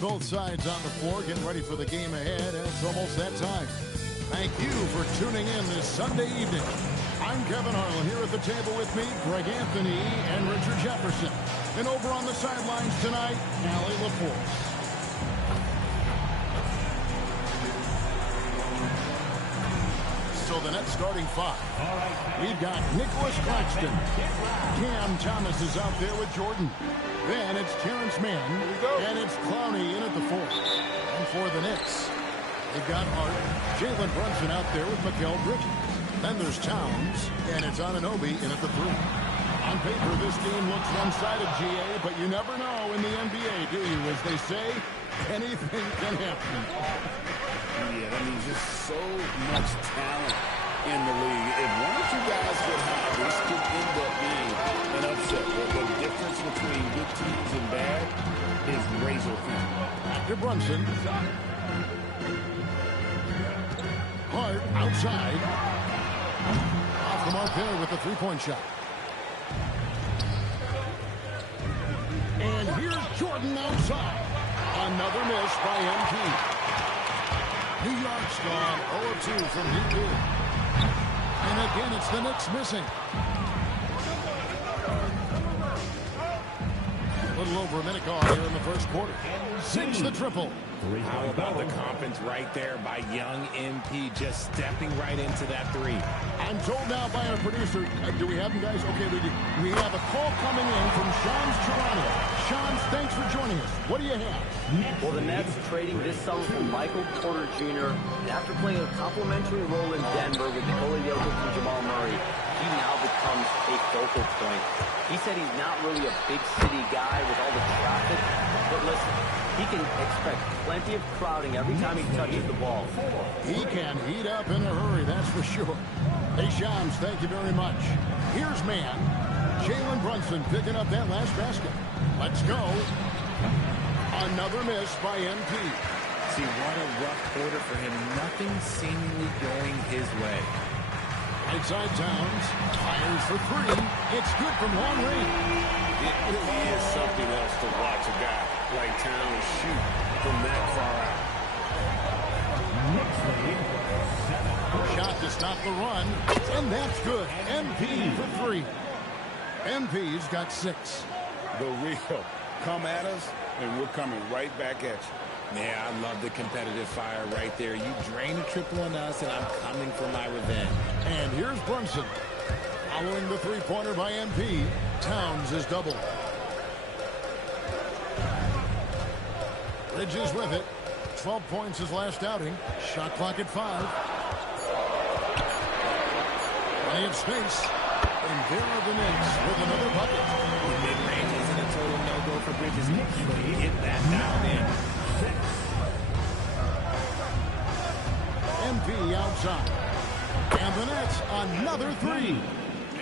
both sides on the floor getting ready for the game ahead, and it's almost that time. Thank you for tuning in this Sunday evening. I'm Kevin Harlan here at the table with me, Greg Anthony and Richard Jefferson. And over on the sidelines tonight, Allie LaForce. So the Nets starting five. We've got Nicholas Claxton. Cam Thomas is out there with Jordan. Then it's Terrence Mann. And it's Clowney in at the fourth. And for the Knicks, they've got Art, Jalen Brunson out there with Mikal Bridges. Then there's Towns, and it's Anunoby in at the three. On paper, this game looks one-sided, GA, but you never know in the NBA, do you? As they say, anything can happen. Yeah, I mean, just so much talent in the league. If one or two guys get hot, this could end up being an upset. The difference between good teams and bad is razor thin. Back to Brunson. Hart outside. Off the mark there with the three-point shot. And here's Jordan outside. Another miss by MP. New York's gone 0-2 from deep two. And again, it's the Knicks missing. A little over a minute gone here in the first quarter. Six the triple. How about the confidence right there by young MP just stepping right into that three? I'm told now by our producer, do we have him, guys? Okay, we do. We have a call coming in from Sean's Toronto. Sean, thanks for joining us. What do you have? Well, the Nets trading this summer for Michael Porter Jr. And after playing a complimentary role in Denver with Nikola Jokic and Jamal Murray, he now becomes a focal point. He said he's not really a big city guy with all the traffic, but listen, he can expect plenty of crowding every time he touches the ball. He can heat up in a hurry, that's for sure. Hey, Shams, thank you very much. Here's Mann. Jalen Brunson picking up that last basket. Let's go. Another miss by MP. See, what a rough quarter for him. Nothing seemingly going his way. Outside Towns. Fires for three. It's good from long range. It really is something else to watch a guy like Towns shoot from that far out. Shot to stop the run. And that's good. MP for three. MP's got six. The real. Come at us, and we're coming right back at you. Yeah, I love the competitive fire right there. You drain a triple on us, and I'm coming for my revenge. And here's Brunson. Following the three-pointer by MP, Towns is doubled. Bridges with it. 12 points his last outing. Shot clock at 5. Plenty of space. And there are the Knicks with another bucket. Mid-range isn't a total no-go for Bridges. He hit that down in. MP outside. And the Nets, another three.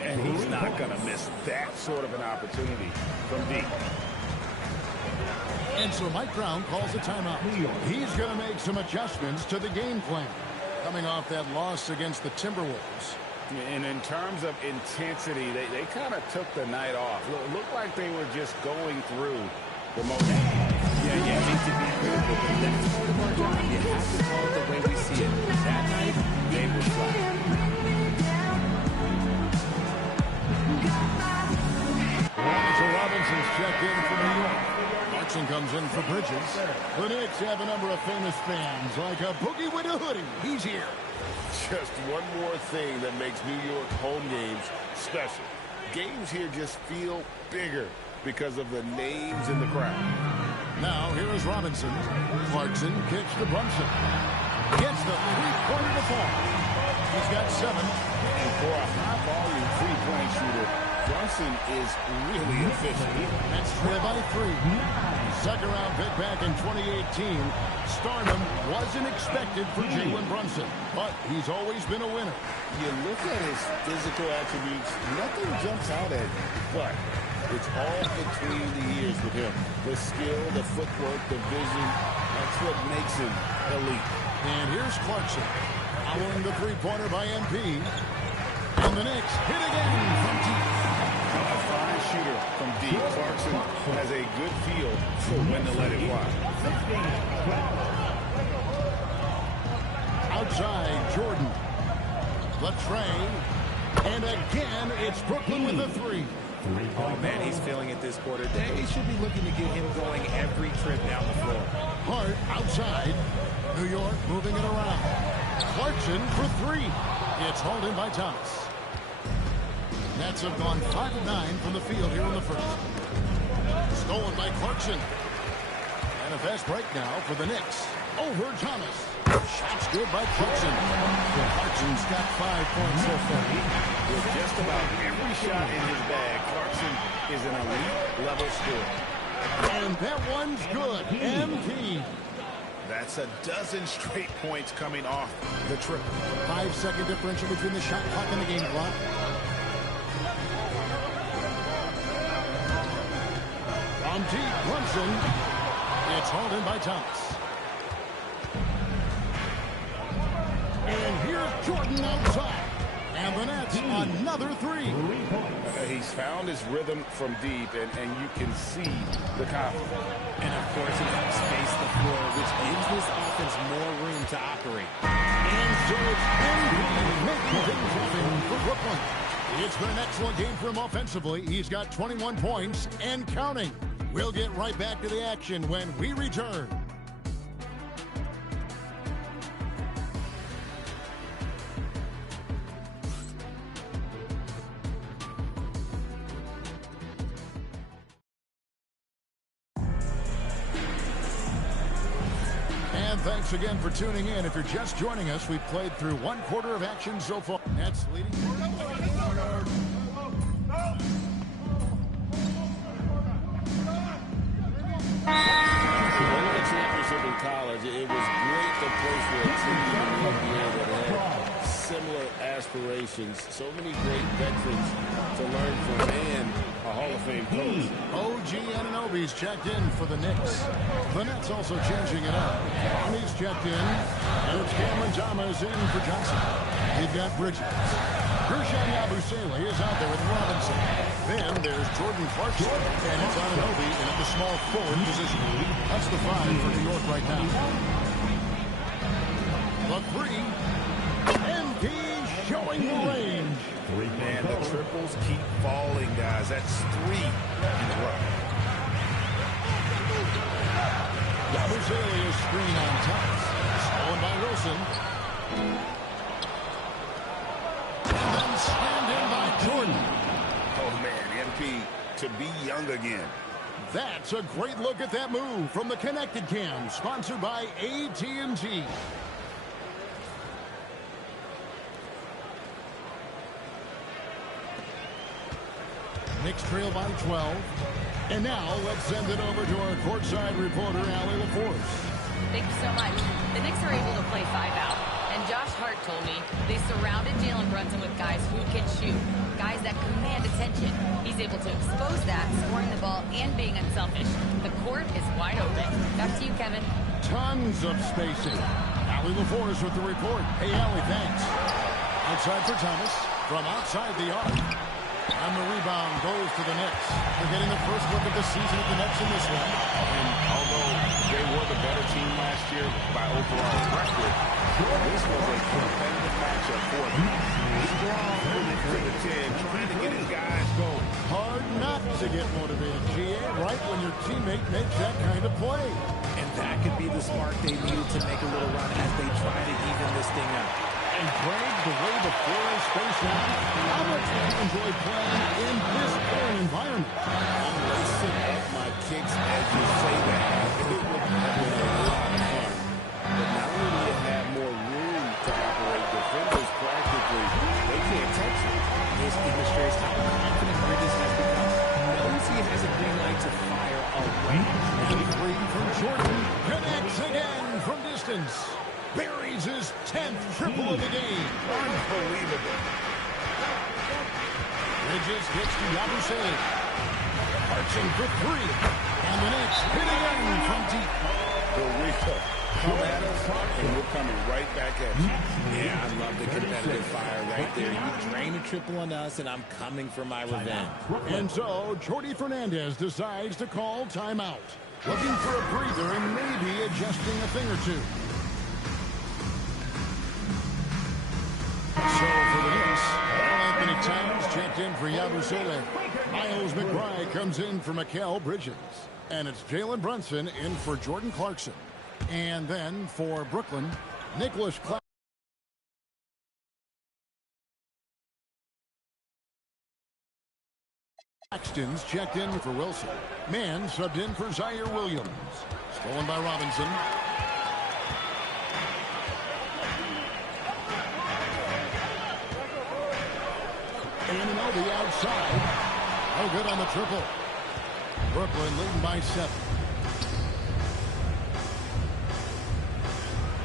And he's not going to miss that sort of an opportunity from deep. And so Mike Brown calls a timeout. He's going to make some adjustments to the game plan. Coming off that loss against the Timberwolves. And in terms of intensity, they kind of took the night off. Looked like they were just going through the motion. Yeah, hate to be critical, but that's part of our job. You have to call it the way we see it. That night, they were flat. So Robinson's checked in for New York. Clarkson comes in for Bridges. The Knicks have a number of famous fans, like a boogie with a hoodie. He's here. Just one more thing that makes New York home games special. Games here just feel bigger because of the names in the crowd. Now, here is Robinson. Clarkson kicks to Brunson. Gets the three-pointer to fall. He's got 7. And for a high-volume three-point shooter, Brunson is really efficient. That's trailed by 3. Second-round pick back in 2018. Stardom wasn't expected for Jalen Brunson, but he's always been a winner. You look at his physical attributes, nothing jumps out at you, but it's all between the ears with him. The skill, the footwork, the vision, that's what makes him elite. And here's Clarkson. Following the three-pointer by MP. And the Knicks hit again from deep. A fine shooter from deep. Clarkson has a good feel for when to let it fly. Outside, Jordan. Latrey. And again, it's Brooklyn with the three. Oh, man, he's feeling it this quarter. They should be looking to get him going every trip down the floor. Hart outside. New York moving it around. Clarkson for three. It's hauled in by Thomas. Nets have gone 5 of 9 from the field here in the first. Stolen by Clarkson. And a fast break now for the Knicks. Over Thomas. Shots good by Clarkson. Clarkson's got 5 points so far. With just about every shot in his bag, Clarkson is an elite level scorer. And that one's good. MT. That's a dozen straight points coming off the triple. 5-second differential between the shot clock and the game clock. From deep, Clemson. It's hauled in by Thomas. And here's Jordan outside. And the Nets, another three. He's found his rhythm from deep, and you can see the confidence. And, of course, he helps space the floor, which gives this offense more room to operate. And so it's NBA making things happen for Brooklyn. It's been an excellent game for him offensively. He's got 21 points and counting. We'll get right back to the action when we return. And thanks again for tuning in. If you're just joining us, we've played through 1 quarter of action so far. Nets leading. When the championship in college, it was great to play for a team in the NBA that had similar aspirations. So many great veterans to learn from, and a Hall of Fame coach. OG Anunoby's checked in for the Knicks. The Nets also changing it up. He's checked in. And it's Cameron Thomas in for Johnson. You've got Bridges. Gershon Yabusele is out there with Robinson. Then there's Jordan Clarkson. And it's Anunoby in at the small forward position. That's the 5 for New York right now. The 3. MP showing the range. Man, the triples keep falling, guys. That's 3 in a row. Yabusele is screen on top. Stolen by Wilson. And then slammed in by Jordan. Oh, man, MP to be young again. That's a great look at that move from the Connected Cam, sponsored by AT&T. Knicks trail by 12. And now let's send it over to our courtside reporter, Allie LaForce. Thank you so much. The Knicks are able to play 5 out. And Josh Hart told me they surrounded Jalen Brunson with guys who can shoot, guys that command attention. He's able to expose that, scoring the ball and being unselfish. The court is wide open. Back to you, Kevin. Tons of spacing. Allie LaForce with the report. Hey, Allie, thanks. Outside for Thomas. From outside the arc. And the rebound goes to the Knicks. They're getting the first look at the season at the Nets in this one. And although they were the better team last year by overall record, this was a competitive matchup for them. Strong to the 10, trying to get his guys going. Hard not to get motivated, GA, right when your teammate makes that kind of play. And that could be the spark they needed to make a little run as they try to even this thing up. And Greg, the way the floor is spaced out, how much do you enjoy playing in this current environment? I'm lacing up my kicks as you say that. It would have been a lot of fun. But not only do you have more room to operate, defenders practically, they can't touch it. This demonstrates how confident Bridges has become. Knows he has a green light to fire away. And 3 from Jordan. Connects again from distance. Buries his 10th triple of the game. Unbelievable. Bridges gets to Yabusele. Clarkson for 3. And the Knicks hit again from deep. Puerto Rico, come at us, and we're coming right back at you. Yeah, I love the competitive fire right there. You drain a triple on us, and I'm coming for my revenge. And so, Jordy Fernandez decides to call timeout. looking for a breather and maybe adjusting a thing or two. So for the Knicks, Anthony Towns checked in for Yabusele. Miles McBride comes in for Mikal Bridges. And it's Jalen Brunson in for Jordan Clarkson. And then for Brooklyn, Nicholas Claxton's checked in for Wilson. Mann subbed in for Zaire Williams. Stolen by Robinson. Anunoby outside. No good on the triple. Brooklyn leading by 7.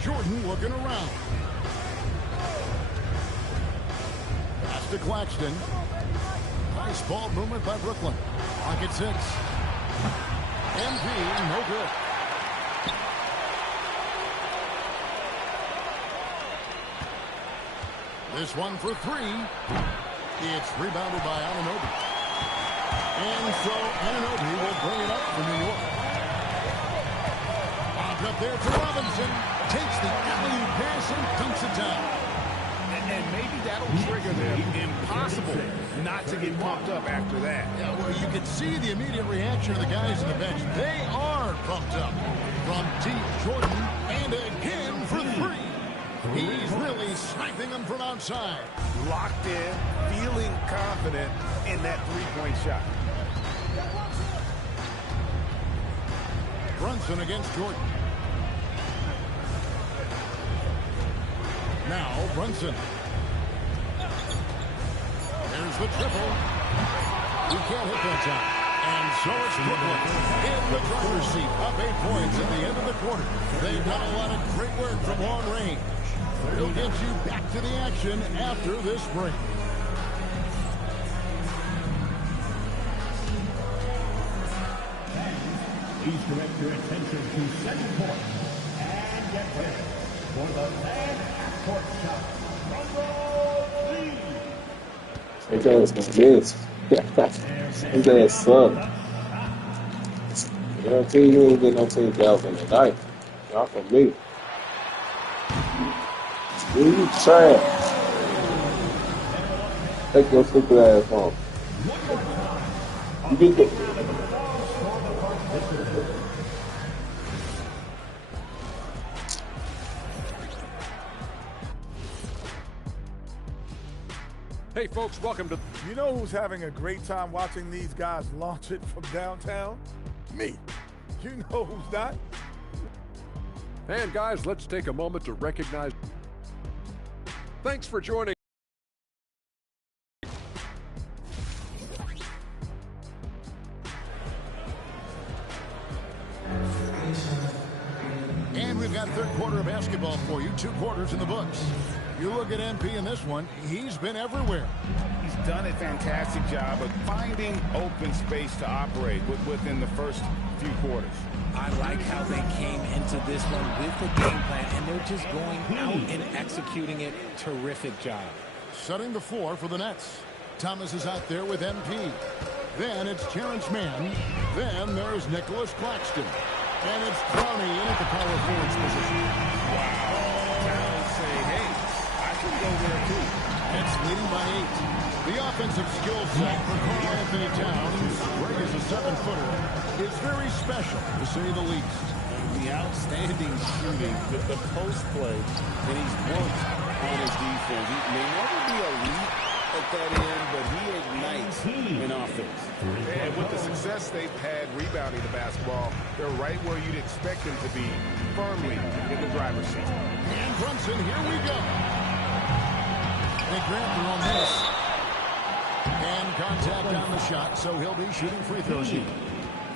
Jordan looking around. Pass to Claxton. Nice ball movement by Brooklyn. Clock at 6. MP, no good. This one for 3. It's rebounded by Anunoby. And so Anunoby will bring it up for New York. Popped up there for Robinson. Takes the alley-oop pass and dunks it down. And maybe that'll trigger them. Impossible not to get pumped up after that. Yeah, well, you can see the immediate reaction of the guys on the bench. They are pumped up. From deep, Jordan, and again for 3. He's really sniping them from outside. Locked in, feeling confident in that three-point shot. Brunson against Jordan. Now Brunson. There's the triple. He can't hit that time. And so it's Brooklyn in the driver's seat. Up 8 points at the end of the quarter. They've done a lot of great work from long range. We'll get you back to the action after this break. Please direct your attention to center court and get ready for the last court shot. His ass gonna miss. His ass suck. Guarantee you ain't getting no 10,000 tonight. Not from me. You trash. Take your stupid ass home. You get the... Hey folks, welcome to... You know who's having a great time watching these guys launch it from downtown? Me. You know who's not? And guys, let's take a moment to recognize... Thanks for joining. And we've got third quarter of basketball for you. 2 quarters in the books. You look at MP in this one, he's been everywhere. He's done a fantastic job of finding open space to operate within the first few quarters. I like how they came into this one with the game plan, and they're just going out and executing it. Terrific job. Setting the floor for the Nets. Thomas is out there with MP. Then it's Terrence Mann. Then there's Nicholas Claxton. And it's Brownie in at the power forward's position. Wow. Towns say, hey, I can go there too. Nets leading by 8. The offensive skill set for Karl Anthony Towns, great as a 7-footer, is very special, to say the least. The outstanding shooting, the post play, and he's worked on his defense. He may never be elite at that end, but he ignites in offense. And with the success they've had rebounding the basketball, they're right where you'd expect them to be, firmly in the driver's seat. And Brunson, here we go. Nick Grantham on this. And contact on the shot, so he'll be shooting free throws here.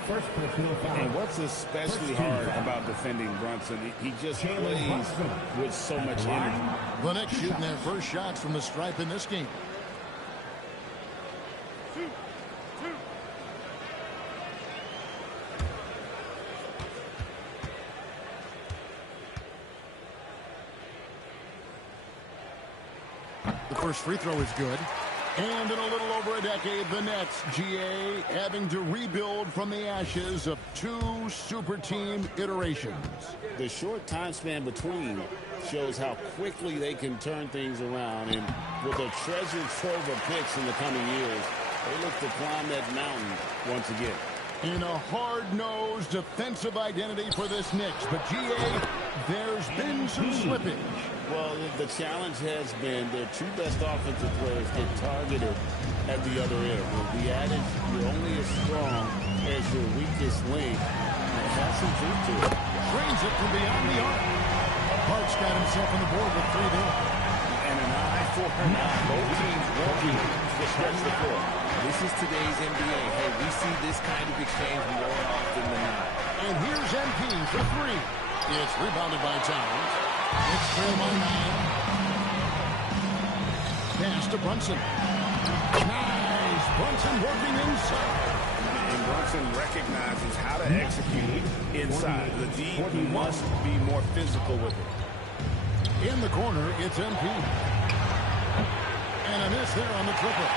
And what's especially hard about defending Brunson, he just plays with so much energy. The Knicks shooting their first shots from the stripe in this game. The first free throw is good. And in a little over a decade, the Nets, GA, having to rebuild from the ashes of 2 super team iterations. The short time span between shows how quickly they can turn things around. And with a treasure trove of picks in the coming years, they look to climb that mountain once again. In a hard-nosed defensive identity for this Knicks. But, GA, there's been some slippage. Well, the challenge has been their 2 best offensive players get targeted at the other end. The adage, you're only as strong as your weakest link, it has some truth to it. Trains it from beyond the arc. Hart's got himself on the board with 3 there. And an eye for an eye. Both teams working to stretch the floor. This is today's NBA. Hey, we see this kind of exchange more often than not. And here's MP for 3. It's rebounded by Towns. It's trail by 9. Pass to Brunson. Nice. Brunson working inside. And Brunson recognizes how to execute inside. The D must be more physical with it. In the corner, it's MP. And a miss there on the triple.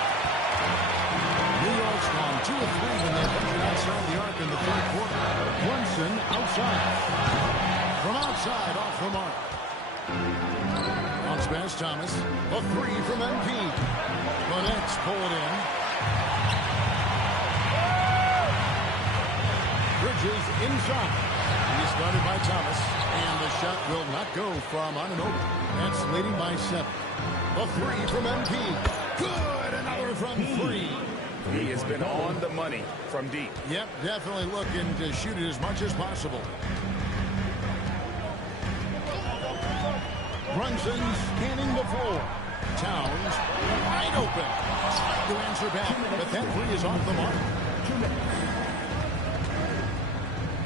New York's gone 2 of 3 when they ventured outside the arc in the 3rd quarter. Brunson outside. From outside, off the mark. Bounce pass, Thomas. A 3 from MP. The Nets pull it in. Bridges inside. He's guarded by Thomas. And the shot will not go from Anunoby. That's leading by 7. A 3 from MP. Good. Another from 3. He has been on the money from deep. Yep, definitely looking to shoot it as much as possible. Brunson scanning the floor. Towns wide open. To answer back, but that 3 is off the mark.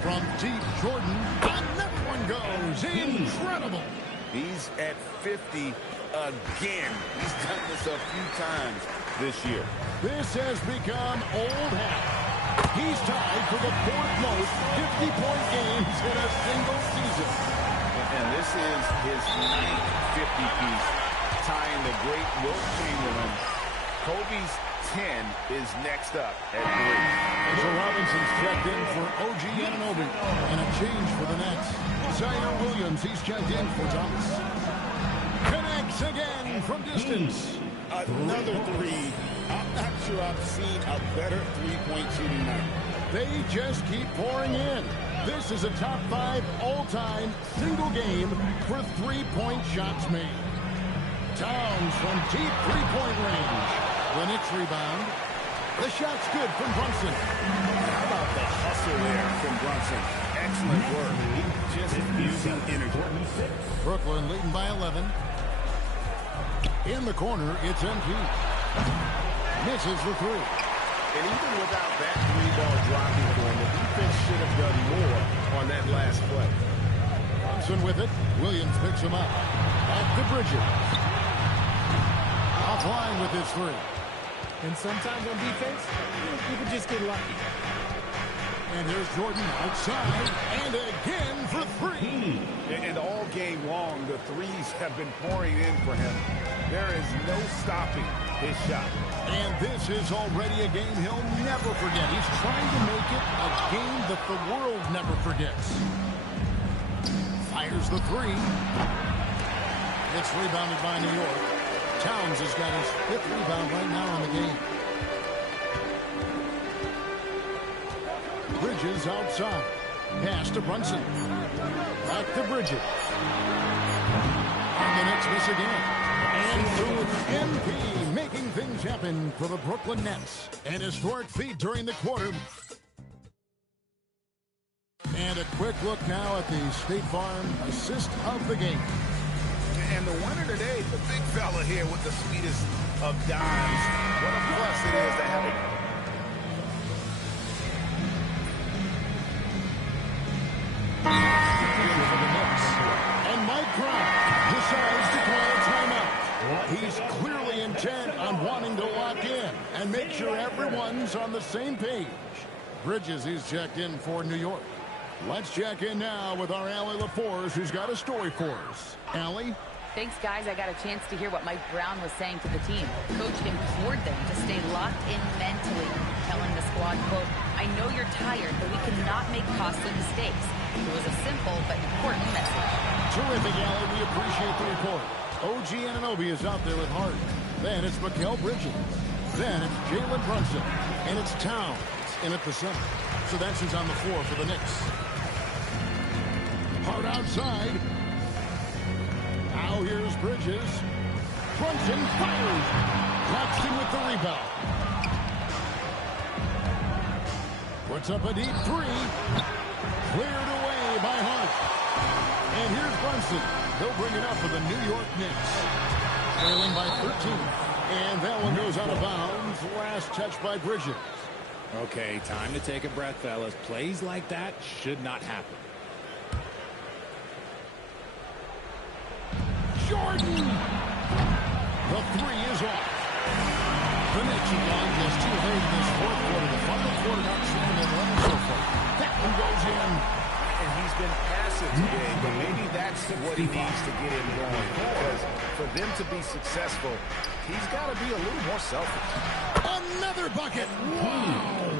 From deep, Jordan. Another one goes. Incredible. He's at 50 again. He's done this a few times this year. This has become old hat. He's tied for the 4th most 50-point games in a single season. And this is his 9th 50-piece, tying the great Wilt Chamberlain. Kobe's 10 is next up at 3. So Robinson's checked in for OG Anunoby. And a change for the Nets. Zion Williams, he's checked in for Thomas. Connects again from distance. Another 3. I'm not sure I've seen a better 3-point shooting night. They just keep pouring in. This is a top 5 all-time single game for 3-point shots made. Towns from deep 3-point range. The Knicks rebound. The shot's good from Brunson. How about the hustle there from Brunson? Excellent work. Just using energy. Brooklyn leading by 11. In the corner, it's MP. Misses the 3. And even without that 3-ball dropping for him, the defense should have done more on that last play. Brunson with it. Williams picks him up. At the Bridges. Offline with his 3. And sometimes on defense, you can just get lucky. And here's Jordan outside. And again for 3. And all game long, the threes have been pouring in for him. There is no stopping his shot. And this is already a game he'll never forget. He's trying to make it a game that the world never forgets. Fires the 3. It's rebounded by New York. Towns has got his 5th rebound right now in the game. Bridges outside. Pass to Brunson. Back to Bridges. And the Nets miss again. And through MP, making things happen for the Brooklyn Nets. An historic feat during the quarter. And a quick look now at the State Farm assist of the game. And the winner today, the big fella here with the sweetest of dimes. What a plus it is to have it. And Mike Brown decides to call a timeout. He's clearly intent on wanting to lock in and make sure everyone's on the same page. Bridges is checked in for New York. Let's check in now with our Allie LaForce, who's got a story for us. Allie? Thanks, guys. I got a chance to hear what Mike Brown was saying to the team. Coach implored them to stay locked in mentally, telling the squad, quote, "I know you're tired, but we cannot make costly mistakes." It was a simple but important message. Terrific, Allie. We appreciate the report. OG Anunoby is out there with Hart. Then it's Mikal Bridges. Then it's Jalen Brunson. And it's Towns in at the center. So that's who's on the floor for the Knicks. Hart outside. Now here's Bridges. Brunson fires. Claxton with the rebound. Puts up a deep three. Cleared away by Hart. And here's Brunson. He'll bring it up for the New York Knicks. Trailing by 13. And that one goes out of bounds. Last touch by Bridges. Okay, time to take a breath, fellas. Plays like that should not happen. Jordan! The three is off. The Knicks have gone just too late in this fourth quarter. The final quarter not showing them running so far. That one goes in. And he's been passive today, but maybe that's what he needs to get him going. Because for them to be successful, he's got to be a little more selfish. Another bucket! Wow!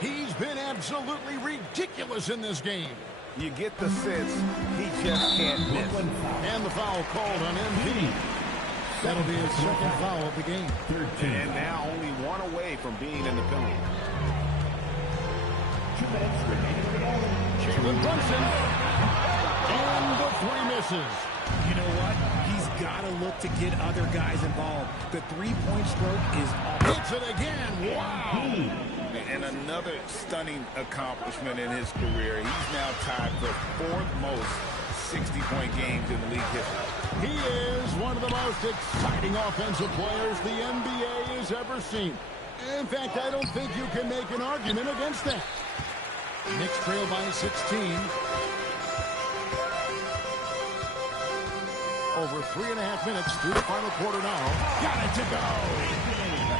He's been absolutely ridiculous in this game. You get the sense he just can't miss. And the foul called on MP. That'll be his second foul of the game. And now only one away from being in the penalty. Jalen Brunson. And the three misses. You know what? He's got to look to get other guys involved. The three-point stroke is off. Hits it again. Wow. And another stunning accomplishment in his career. He's now tied for fourth most 60-point games in the league history. He is one of the most exciting offensive players the NBA has ever seen. In fact, I don't think you can make an argument against that. Knicks trail by 16. Over 3.5 minutes through the final quarter now. Got it to go.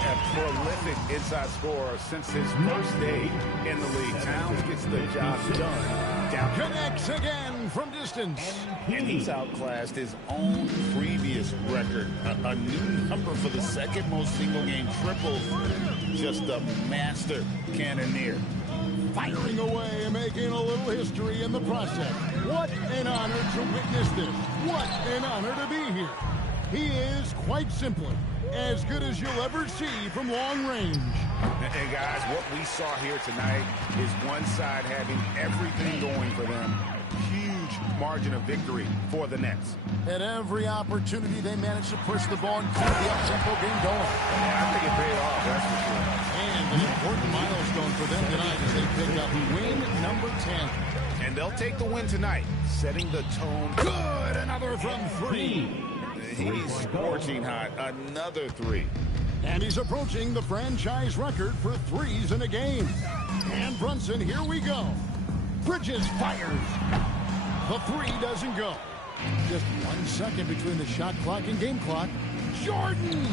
A prolific inside scorer since his first day in the league. Towns gets the job done. Connects again from distance. And he's outclassed his own previous record. A new number for the second most single-game triples. Just a master cannoneer. Firing away and making a little history in the process. What an honor to witness this. What an honor to be here. He is, quite simply, as good as you'll ever see from long range. And guys, what we saw here tonight is one side having everything going for them. Huge margin of victory for the Nets. At every opportunity, they managed to push the ball and keep the up-tempo game going. Yeah, I think it paid off, that's for sure. And an important milestone for them tonight as they pick up win number 10. And they'll take the win tonight, setting the tone. Good! Another from three. He's scorching hot. Another three. And he's approaching the franchise record for threes in a game. And Brunson, here we go. Bridges fires. The three doesn't go. Just 1 second between the shot clock and game clock. Jordan!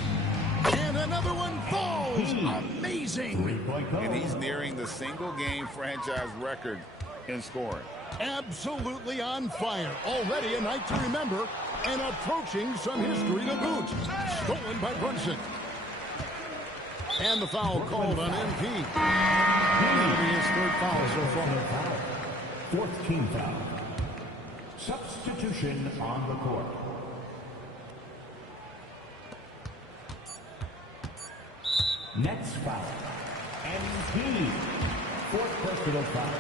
And another one falls. Amazing. And he's nearing the single-game franchise record in scoring. Absolutely on fire. Already a night to remember and approaching some history to boot. Stolen by Brunson. And the foul called on MP. That'll be his third foul so far. Fourth team foul. Substitution on the court. Next foul. MP. Fourth personal foul.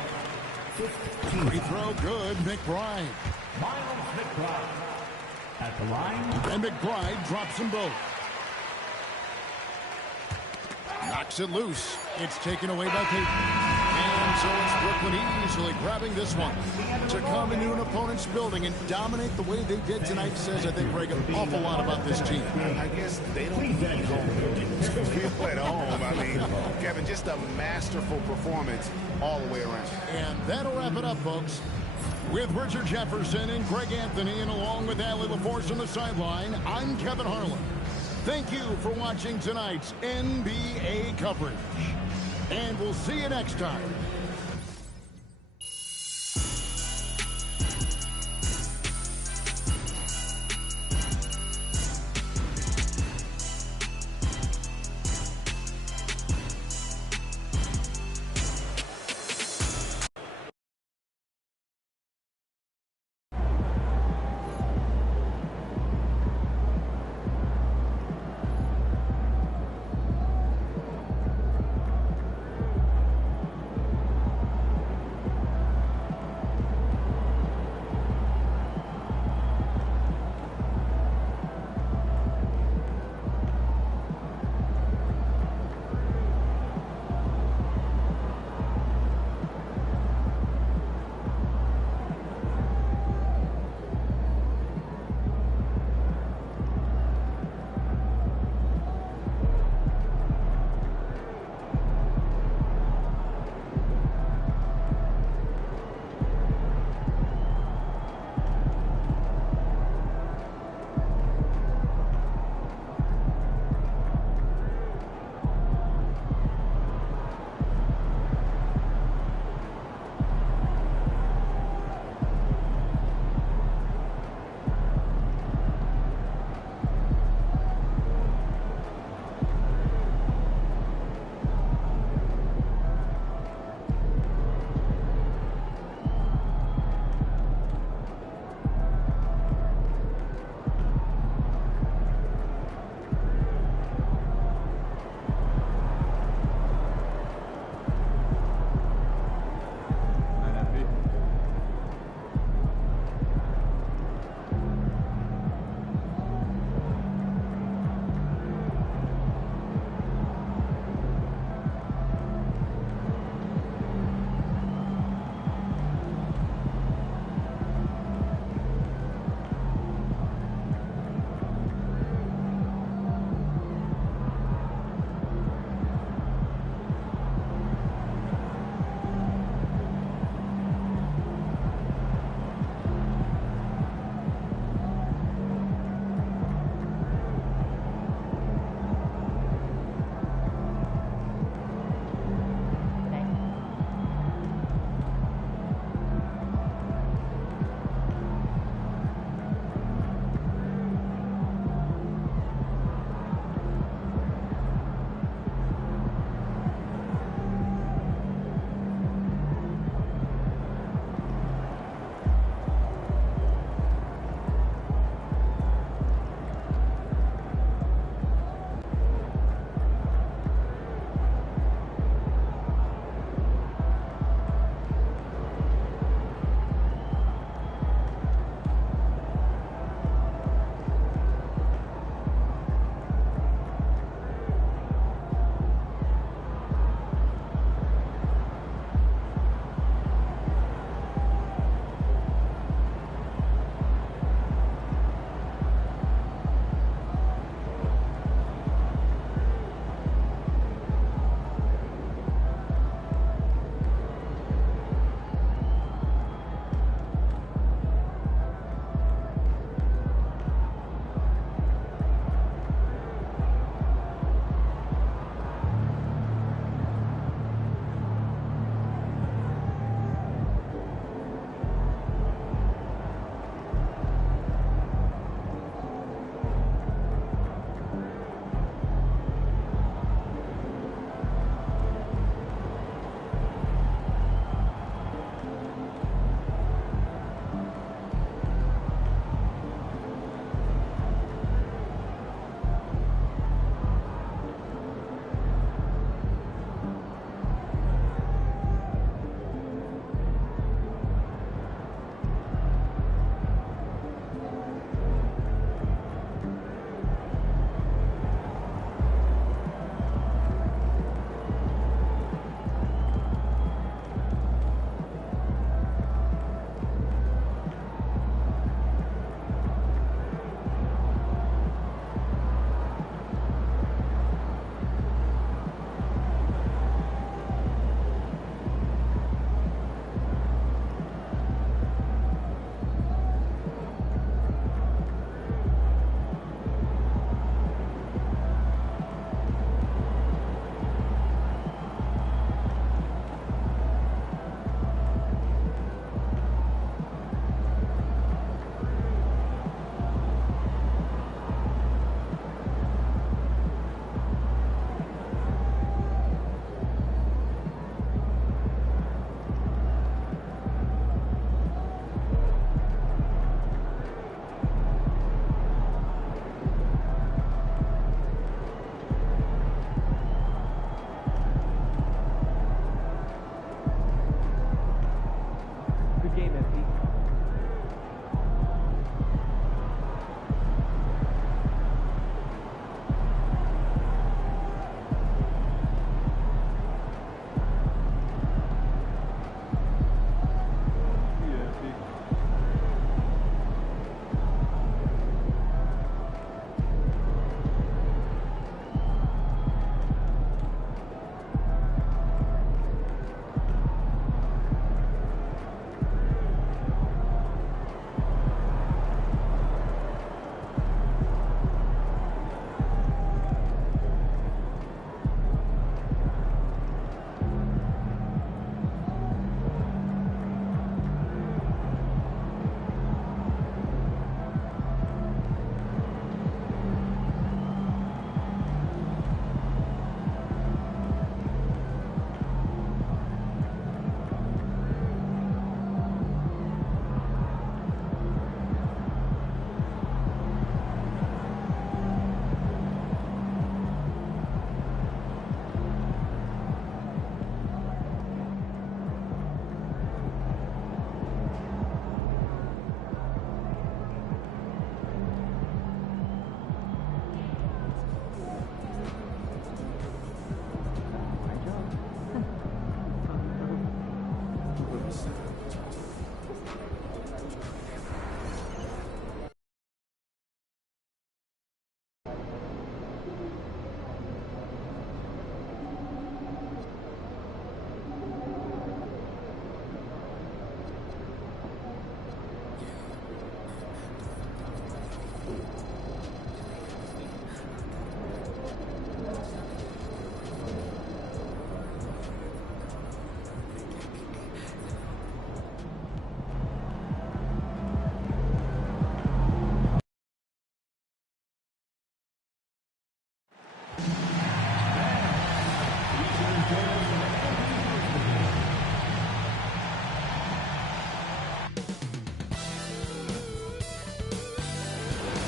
15. Free throw good. McBride. Miles McBride. At the line. And McBride drops them both. Knocks it loose. It's taken away by Payton. And so it's Brooklyn easily grabbing this one. To come into an opponent's building and dominate the way they did tonight says, I think, Greg, an awful lot about this team. I guess they don't need home to feel at home. I mean, Kevin, just a masterful performance all the way around. And that'll wrap it up, folks. With Richard Jefferson and Greg Anthony, and along with Allie LaForce on the sideline, I'm Kevin Harlan. Thank you for watching tonight's NBA coverage. And we'll see you next time.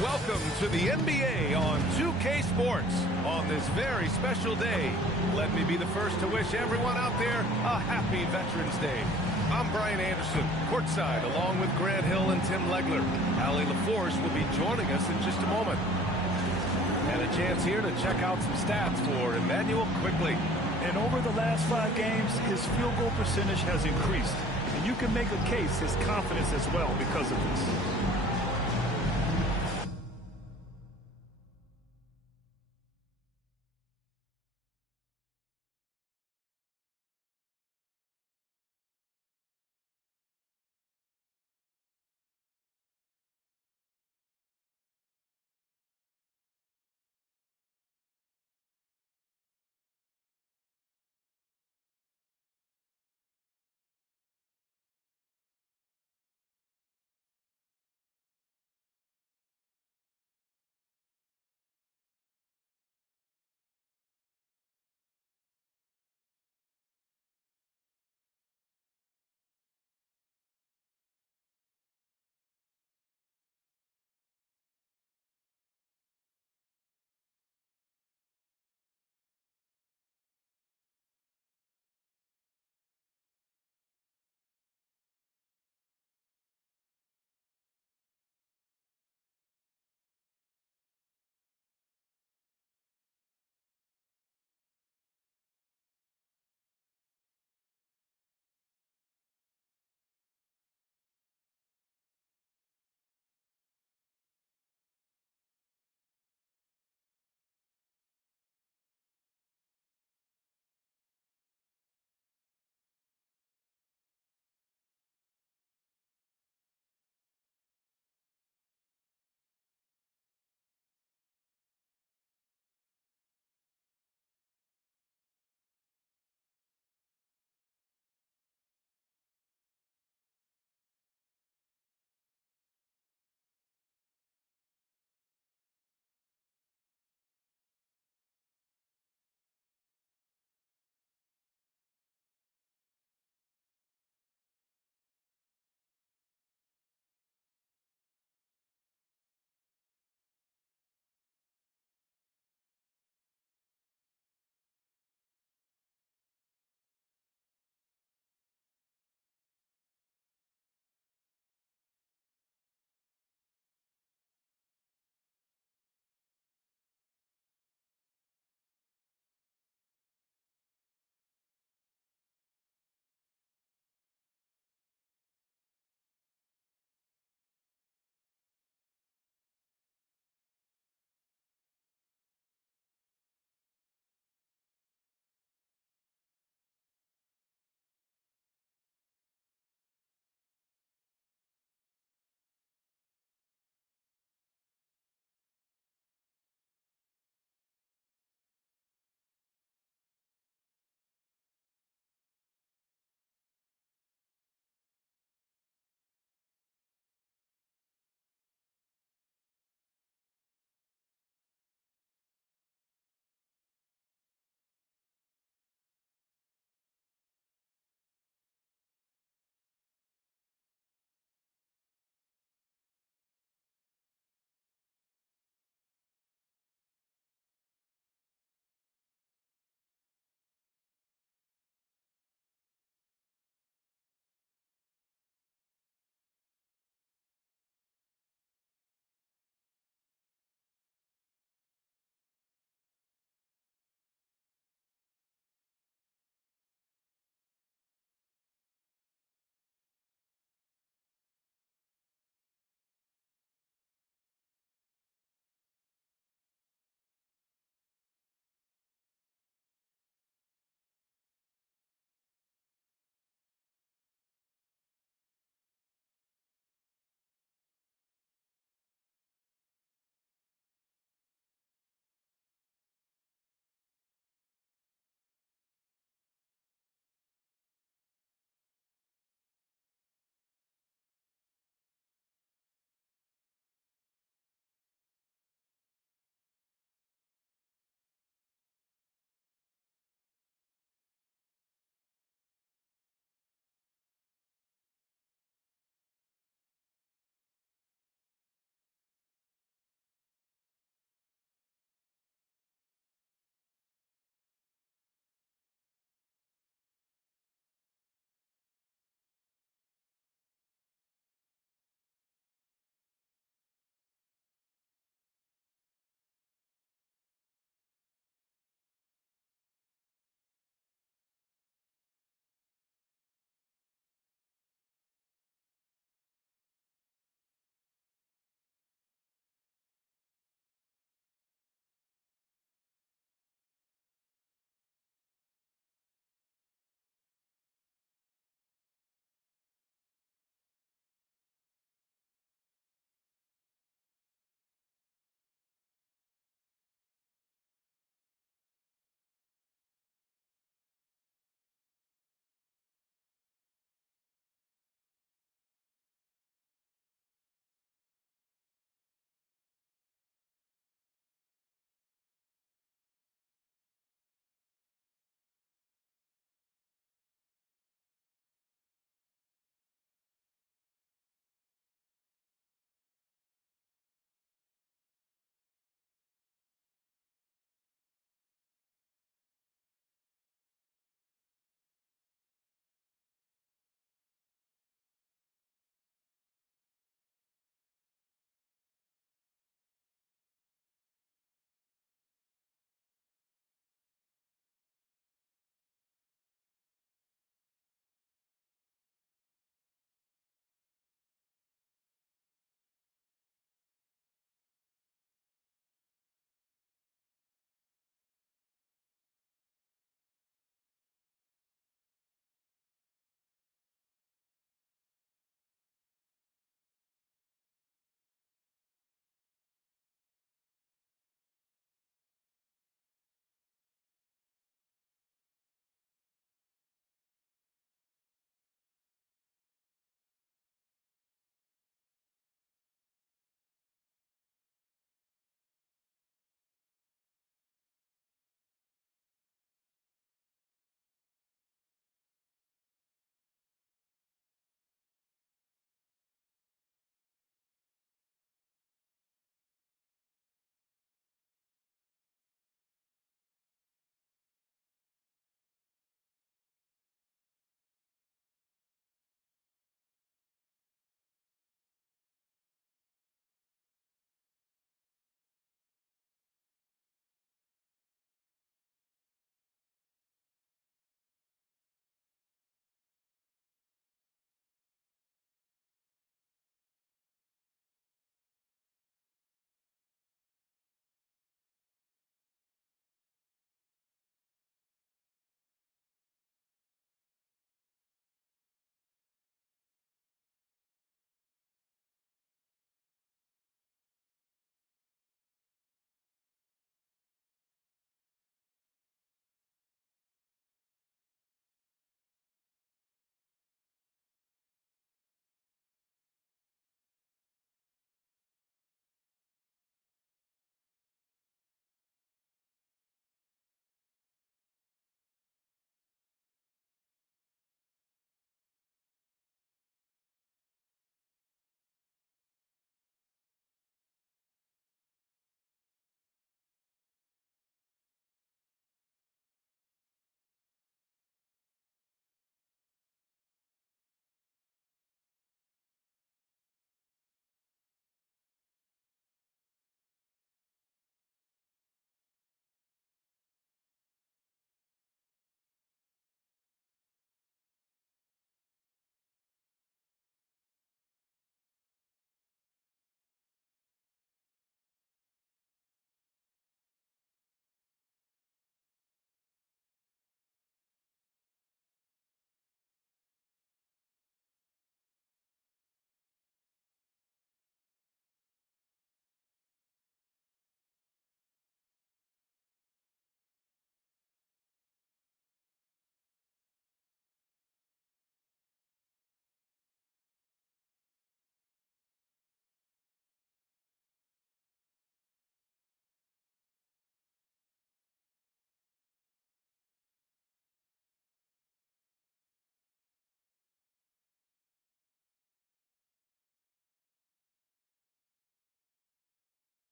Welcome to the NBA on 2K Sports. On this very special day, let me be the first to wish everyone out there a happy Veterans Day. I'm Brian Anderson, courtside, along with Grant Hill and Tim Legler. Allie LaForce will be joining us in just a moment. And a chance here to check out some stats for Emmanuel Quickley. And over the last 5 games, his field goal percentage has increased. And you can make a case his confidence as well because of this.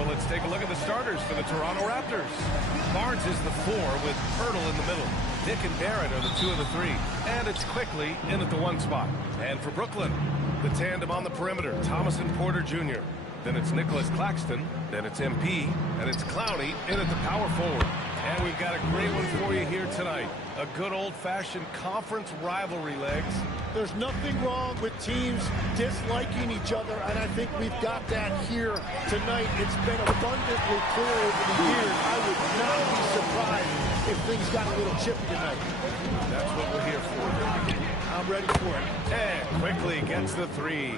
So let's take a look at the starters for the Toronto Raptors. Barnes is the 4 with Pirtle in the middle. Dick and Barrett are the 2 and the 3. And it's Quickly in at the 1 spot. And for Brooklyn, the tandem on the perimeter, Thomas and Porter Jr. Then it's Nicholas Claxton. Then it's MP. And it's Clowney in at the power forward. And we've got a great one for you here tonight. A good old-fashioned conference rivalry, Legs. There's nothing wrong with teams disliking each other, and I think we've got that here tonight. It's been abundantly clear over the years. I would not be surprised if things got a little chippy tonight. That's what we're here for. I'm ready for it. And Quickly gets the 3.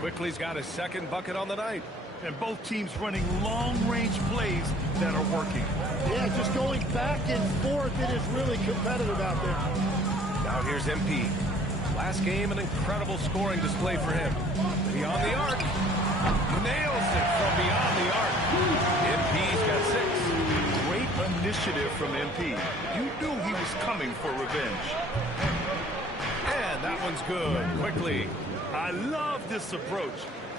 Quickly's got his second bucket on the night. And both teams running long-range plays that are working. Yeah, just going back and forth. It is really competitive out there. Now here's MP. Last game, an incredible scoring display for him. Beyond the arc. Nails it from beyond the arc. MP's got 6. Great initiative from MP. You knew he was coming for revenge. And that one's good. Quickly. I love this approach.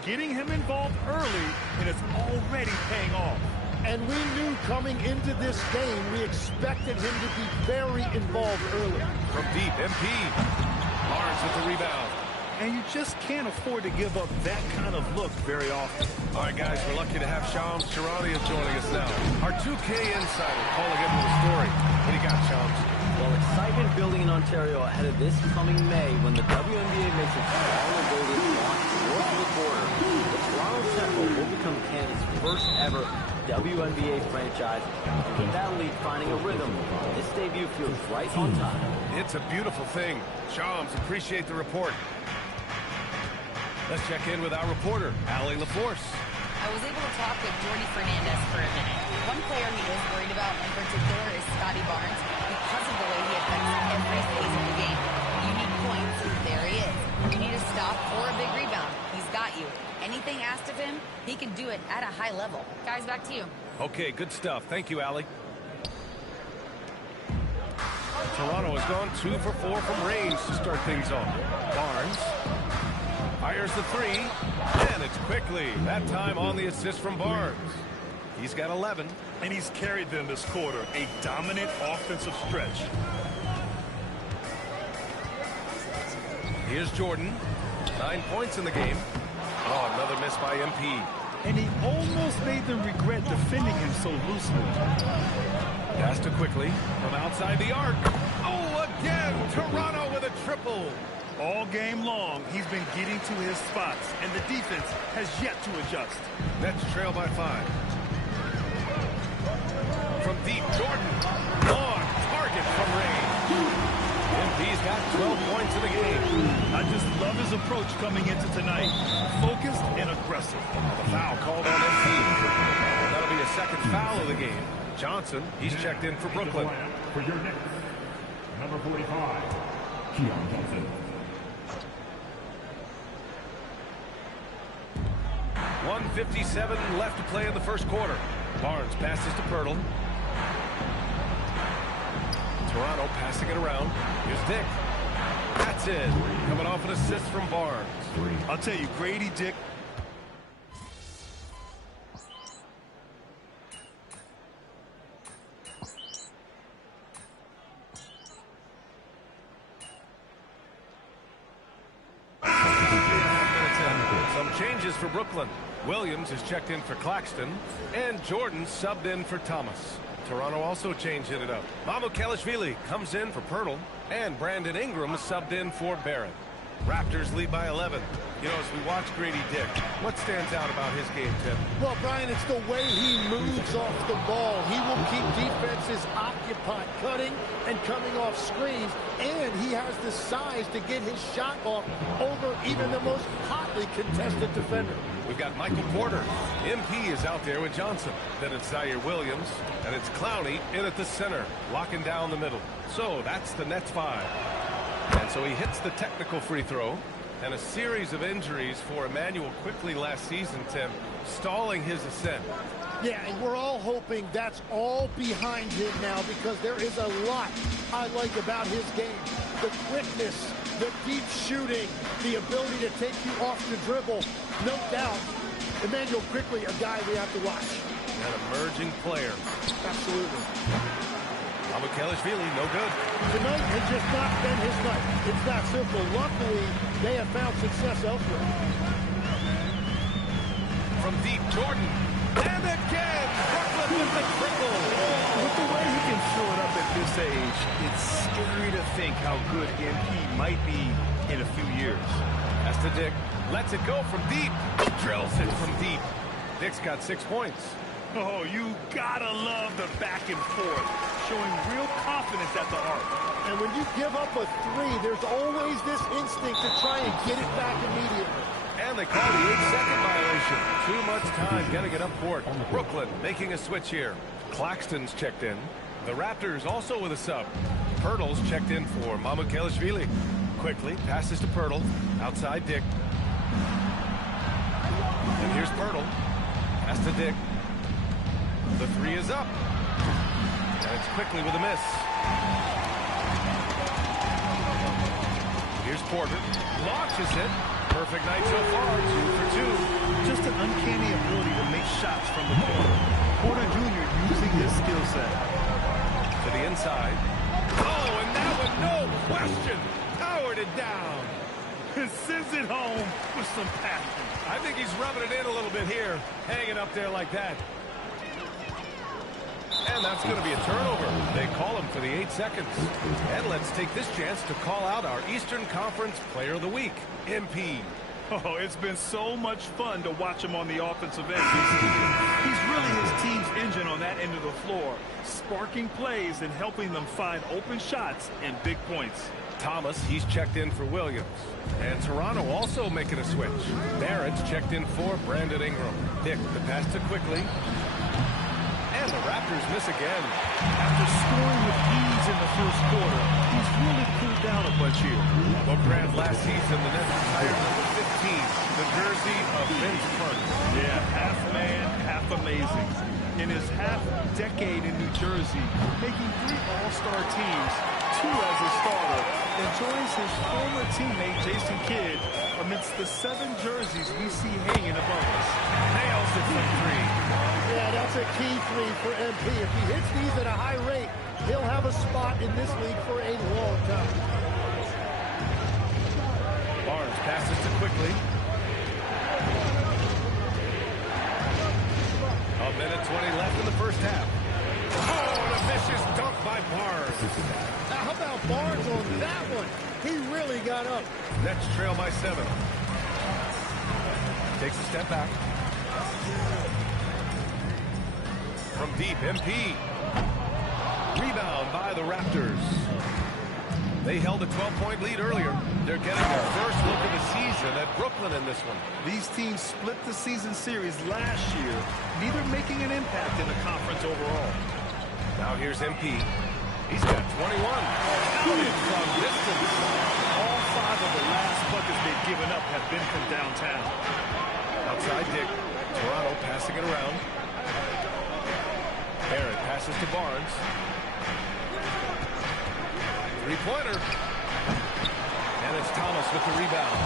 Getting him involved early, and it's already paying off. And we knew coming into this game, we expected him to be very involved early. From deep, MP. Barnes with the rebound. And you just can't afford to give up that kind of look very often. All right, guys, we're lucky to have Shams Charania joining us now. Our 2K insider calling into the story. What do you got, Shams? Well, excitement building in Ontario ahead of this coming May when the WNBA makes its long-awaited launch north of the border. The Toronto Temple will become Canada's first ever WNBA franchise. And with that league finding a rhythm, this debut feels right on time. It's a beautiful thing. Shams, appreciate the report. Let's check in with our reporter, Allie LaForce. I was able to talk with Jordy Fernandez for a minute. One player he is worried about in particular is Scotty Barnes because of the way he affects every phase of the game. You need points, there he is. You need a stop or a big rebound, he's got you. Anything asked of him, he can do it at a high level. Guys, back to you. Okay, good stuff. Thank you, Allie. Toronto has gone 2 for 4 from range to start things off. Barnes fires the 3, and it's Quickly. That time on the assist from Barnes. He's got 11. And he's carried them this quarter. A dominant offensive stretch. Here's Jordan. 9 points in the game. Oh, another miss by MP. And he almost made them regret defending him so loosely. Pass to Quickly from outside the arc. Oh, again, Toronto with a triple. All game long, he's been getting to his spots, and the defense has yet to adjust. Nets trail by 5. From deep, Jordan. On target from range. MP's got 12 points in the game. I just love his approach coming into tonight. Focused and aggressive. The foul called on MP. That'll be a second foul of the game. Johnson, he's checked in for Brooklyn. For your Knicks, number 45, Keon Johnson. 1:57 left to play in the first quarter. Barnes passes to Pirtle. Toronto passing it around. Here's Dick. That's it. Coming off an assist from Barnes. I'll tell you, Grady Dick. Some changes for Brooklyn. Williams is checked in for Claxton, and Jordan subbed in for Thomas. Toronto also changed it up. Mamukelashvili comes in for Pirtle, and Brandon Ingram subbed in for Barrett. Raptors lead by 11. You know, as we watch Grady Dick, what stands out about his game, Tim? Well, Brian, it's the way he moves off the ball. He will keep defenses occupied, cutting and coming off screens, and he has the size to get his shot off over even the most hotly contested defender. We've got Michael Porter. MP is out there with Johnson. Then it's Zaire Williams, and it's Clowney in at the center, locking down the middle. So that's the Nets 5. And so he hits the technical free throw, and a series of injuries for Emmanuel Quickly last season, Tim, stalling his ascent. Yeah, and we're all hoping that's all behind him now, because there is a lot I like about his game. The quickness, the deep shooting, the ability to take you off the dribble, no doubt. Emmanuel Quickley, a guy we have to watch. An emerging player. Absolutely. Mamukelashvili, no good. Tonight has just not been his night. It's that simple. Luckily, they have found success elsewhere. From deep, Jordan. And again, Brooklyn with the triple. With the way he can fill it up at this age, it's scary to think how good MP might be in a few years. As to Dick, lets it go from deep. Drills it from deep. Dick's got 6 points. Oh, you gotta love the back and forth, showing real confidence at the arc. And when you give up a three, there's always this instinct to try and get it back immediately. And they call the 8-second violation. Too much time getting it up court. Brooklyn making a switch here. Claxton's checked in. The Raptors also with a sub. Pirtle's checked in for Mamukelashvili. Quickly passes to Pirtle. Outside Dick. And here's Pirtle. Pass to Dick. The three is up. And it's Quickley with a miss. Here's Porter. Launches it. Perfect night so far. 2 for 2. Just an uncanny ability to make shots from the corner. Porter Jr. using his skill set. To the inside. Oh, and that one, no question. Powered it down. Sends it home with some passion. I think he's rubbing it in a little bit here. Hanging up there like that. And that's going to be a turnover. They call him for the 8 seconds. And let's take this chance to call out our Eastern Conference Player of the Week, MP. Oh, it's been so much fun to watch him on the offensive end. He's really his team's engine on that end of the floor, sparking plays and helping them find open shots and big points. Thomas, he's checked in for Williams. And Toronto also making a switch. Barrett's checked in for Brandon Ingram. Dick, the pass to Quickley. And the Raptors miss again. After scoring with ease in the first quarter, he's really cooled down a bunch here. Well, Grant, last season, the Nets retired number 15, the jersey of Vince Carter. Yeah, half man, half amazing. In his half-decade in New Jersey, making 3 All-Star teams, 2 as a starter, and joins his former teammate Jason Kidd amidst the 7 jerseys we see hanging above us. Nails it from 3. Yeah, that's a key three for MP. If he hits these at a high rate, he'll have a spot in this league for a long time. Barnes passes to Quickley. A minute 20 left in the first half. Oh, and a vicious dunk by Barnes. Now, how about Barnes on that one? He really got up. Nets trail by 7. Takes a step back. From deep, MP. Rebound by the Raptors. They held a 12-point lead earlier. They're getting their first look of the season at Brooklyn in this one. These teams split the season series last year, neither making an impact in the conference overall. Now here's MP. He's got 21. Counted from distance. All 5 of the last buckets they've given up have been from downtown. Outside Dick. Toronto passing it around. Barrett passes to Barnes. Three-pointer. And it's Thomas with the rebound.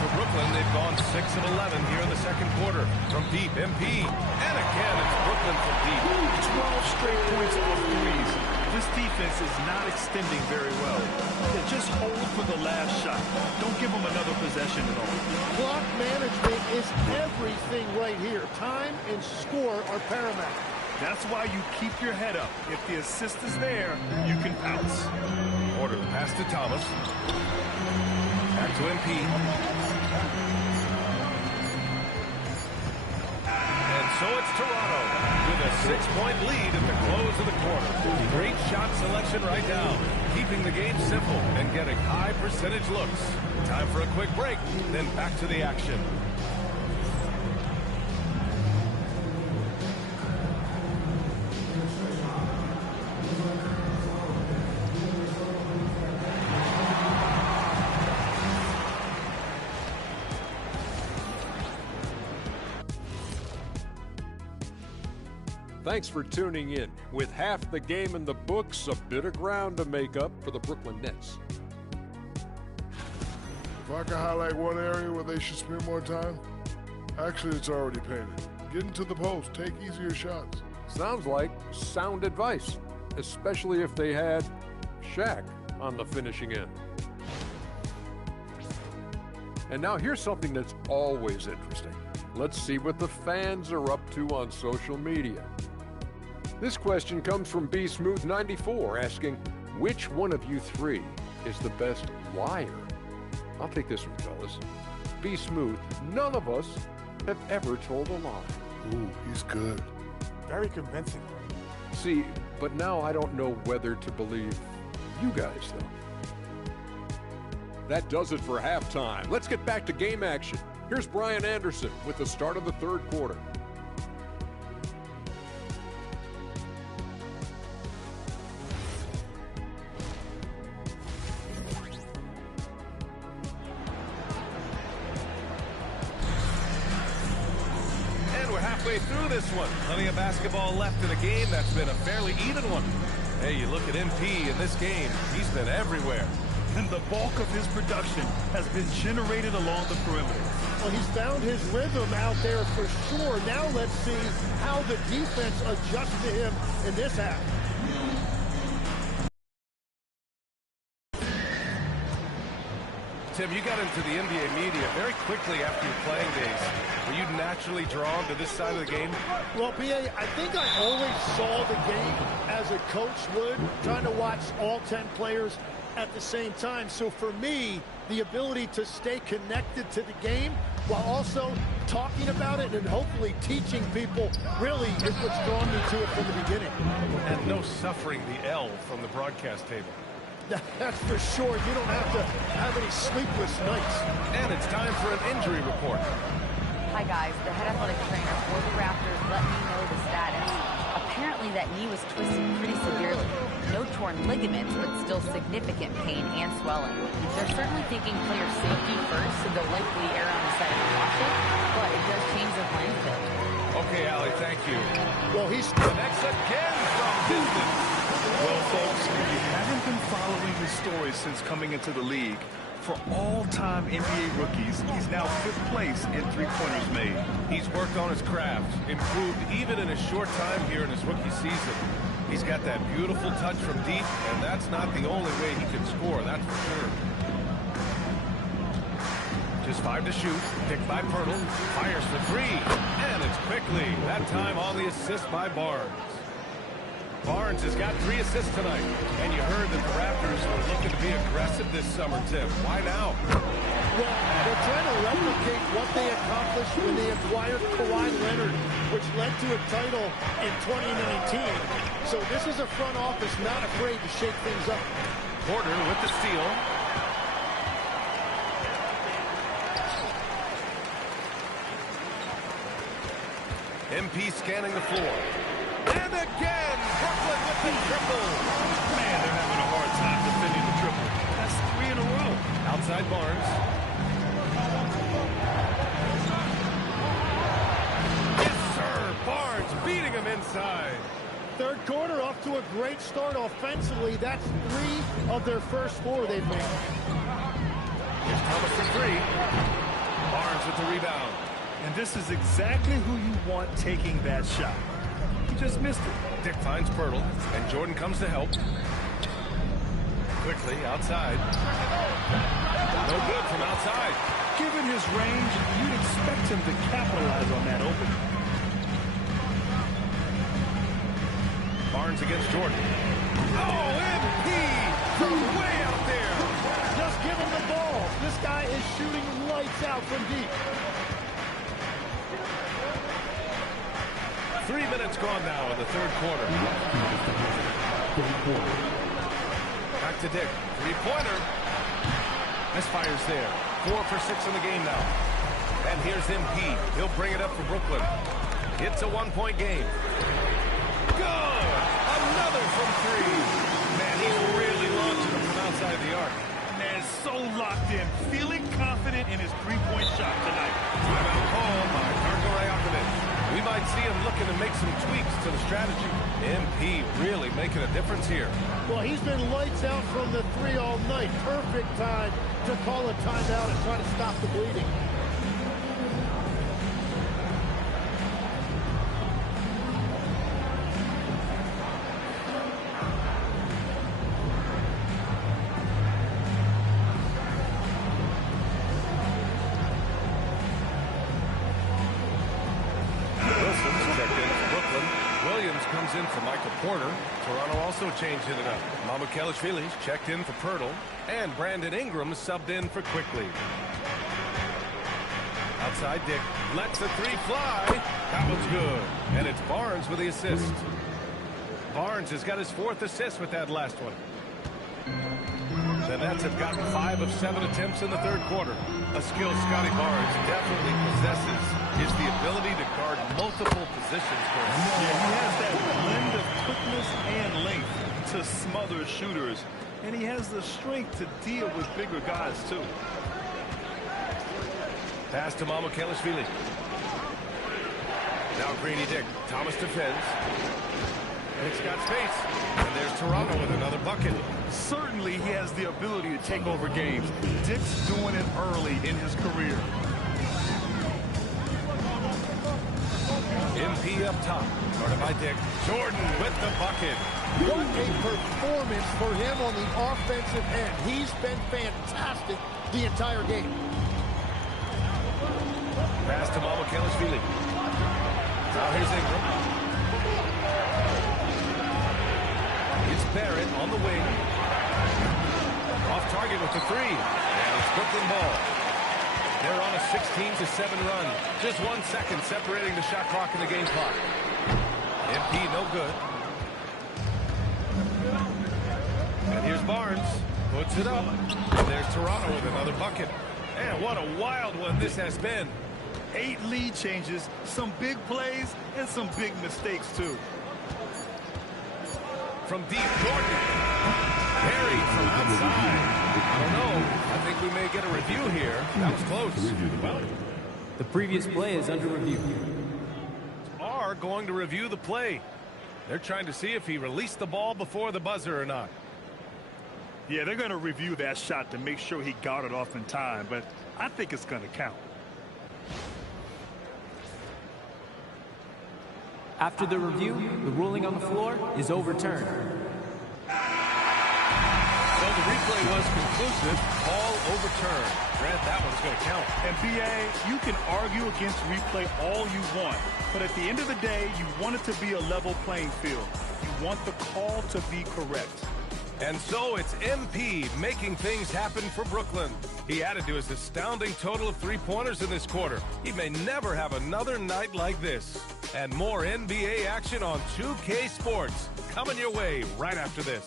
For Brooklyn, they've gone 6 of 11 here in the second quarter. From deep, MP. And again, it's Brooklyn from deep. 12 straight points off threes. This defense is not extending very well. Just hold for the last shot. Don't give them another possession at all. Clock management is everything right here. Time and score are paramount. That's why you keep your head up. If the assist is there, you can pounce. Order the pass to Thomas. Back to MP. And so it's Toronto with a 6-point lead at the close of the quarter. Great shot selection right now. Keeping the game simple and getting high percentage looks. Time for a quick break, then back to the action. Thanks for tuning in. With half the game in the books, a bit of ground to make up for the Brooklyn Nets. If I could highlight one area where they should spend more time, Actually, it's already painted. Get into the post. Take easier shots. Sounds like sound advice, especially if they had Shaq on the finishing end. And now here's something that's always interesting. Let's see what the fans are up to on social media. This question comes from BSmooth94 asking, which one of you three is the best liar? I'll take this one, fellas. BSmooth, none of us have ever told a lie. Ooh, he's good. Very convincing. See, but now I don't know whether to believe you guys, though. That does it for halftime. Let's get back to game action. Here's Brian Anderson with the start of the third quarter. Halfway through this one. Plenty of basketball left in a game that's been a fairly even one. Hey, you look at MP in this game, he's been everywhere. And the bulk of his production has been generated along the perimeter. Well, he's found his rhythm out there for sure. Now let's see how the defense adjusts to him in this half. Tim, you got into the NBA media very quickly after your playing days. Were you naturally drawn to this side of the game? Well, B.A., I think I always saw the game as a coach would, trying to watch all 10 players at the same time. So for me, the ability to stay connected to the game while also talking about it and hopefully teaching people really is what's drawn me to it from the beginning. And no suffering the L from the broadcast table. That's for sure. You don't have to have any sleepless nights. And it's time for an injury report. Hi, guys. The head athletic trainer for the Raptors let me know the status. Apparently, that knee was twisted pretty severely. No torn ligaments, but still significant pain and swelling. They're certainly thinking player safety first, so they'll likely err on the side of caution, but it does change their plans a bit. Okay, Allie, thank you. Well, he's connects again from distance. Well, folks, if you haven't been following his story since coming into the league, for all-time NBA rookies, he's now 5th place in three-pointers made. He's worked on his craft, improved even in his short time here in his rookie season. He's got that beautiful touch from deep, and that's not the only way he can score, that's for sure. Just 5 to shoot, picked by Pirtle, fires for 3, and it's quickly. That time on the assist by Barnes. Barnes has got 3 assists tonight, and you heard that the Raptors were looking to be aggressive this summer, Tim. Why now? Well, they're trying to replicate what they accomplished when they acquired Kawhi Leonard, which led to a title in 2019. So this is a front office not afraid to shake things up. Porter with the steal. MP scanning the floor. And again, Brooklyn with the triple. Man, they're having a hard time defending the triple. That's 3 in a row. Outside Barnes. Yes, sir. Barnes beating him inside. Third quarter off to a great start offensively. That's 3 of their first 4 they've made. Here's Thomas for 3. Barnes with the rebound. And this is exactly who you want taking that shot. He just missed it. Dick finds Pirtle, and Jordan comes to help. Quickly, outside. No good from outside. Given his range, you'd expect him to capitalize on that opening. Barnes against Jordan. Oh, MP from way out there. Just give him the ball. This guy is shooting lights out from deep. 3 minutes gone now in the third quarter. Back to Dick. 3-pointer. Misfires there. 4 for 6 in the game now. And here's MP. He'll bring it up for Brooklyn. It's a 1-point game. Good! Another from 3. Man, he's really launching them from outside the arc. Man, so locked in. Feeling confident in his 3-point shot tonight. Timeout called by Darko Rajakovic. We might see him looking to make some tweaks to the strategy. MP really making a difference here. Well, he's been lights out from the 3 all night. Perfect time to call a timeout and try to stop the bleeding. Williams comes in for Michael Porter. Toronto also changing it up. Mamukelashvili's checked in for Pirtle. And Brandon Ingram subbed in for Quickly. Outside Dick lets the three fly. That one's good. And it's Barnes with the assist. Barnes has got his 4th assist with that last one. The Nets have gotten 5 of 7 attempts in the 3rd quarter. A skill Scotty Barnes definitely possesses is the ability to guard multiple positions for him. Yeah, he has that blend of quickness and length to smother shooters. And he has the strength to deal with bigger guys, too. Pass to Mamukelashvili. Now Greeny Dick. Thomas defends. It's got space. And there's Toronto with another bucket. Certainly he has the ability to take over games. Dick's doing it early in his career. MP up top. Started by Dick. Jordan with the bucket. What a performance for him on the offensive end. He's been fantastic the entire game. Pass to Mamukelashvili. Now here's Ingram. It's Barrett on the wing. Off target with the 3. And it's Brooklyn ball. They're on a 16-7 run. Just 1 second separating the shot clock and the game clock. MP no good. And here's Barnes. Puts it up. And there's Toronto with another bucket. And what a wild one this has been. 8 lead changes, some big plays, and some big mistakes, too. From deep, Jordan. Buried from outside. I don't know. I think we may get a review here. That was close. The previous play is under review. Are going to review the play. They're trying to see if he released the ball before the buzzer or not. Yeah, they're going to review that shot to make sure he got it off in time, but I think it's going to count. After the review, the ruling on the floor is overturned. So the replay was conclusive. Call overturned. Grant, that one's going to count. And BA, you can argue against replay all you want, but at the end of the day, you want it to be a level playing field. You want the call to be correct. And so it's MP making things happen for Brooklyn. He added to his astounding total of 3-pointers in this quarter. He may never have another night like this. And more NBA action on 2K Sports coming your way right after this.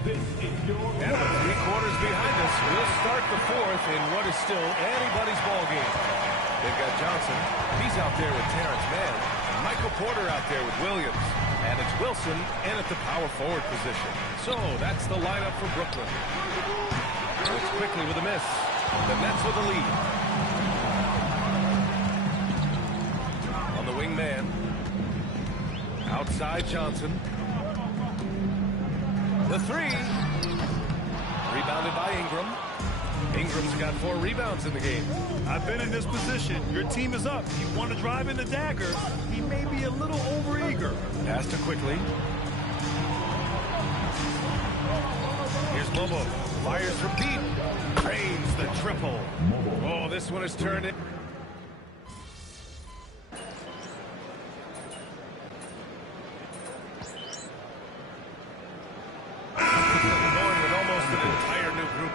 And with 3 quarters behind us, we'll start the 4th in what is still anybody's ball game. They've got Johnson. He's out there with Terrence Mann. Michael Porter out there with Williams. And it's Wilson in at the power forward position. So that's the lineup for Brooklyn. And it's Quickly with a miss. The Nets with a lead. On the wing man. Outside Johnson. The 3. Rebounded by Ingram. Ingram's got 4 rebounds in the game. I've been in this position. Your team is up. You want to drive in the dagger. He may be a little overeager. Pass to Quickly. Here's Momo. Fires from deep. Drains the triple. Oh, this one is turned in.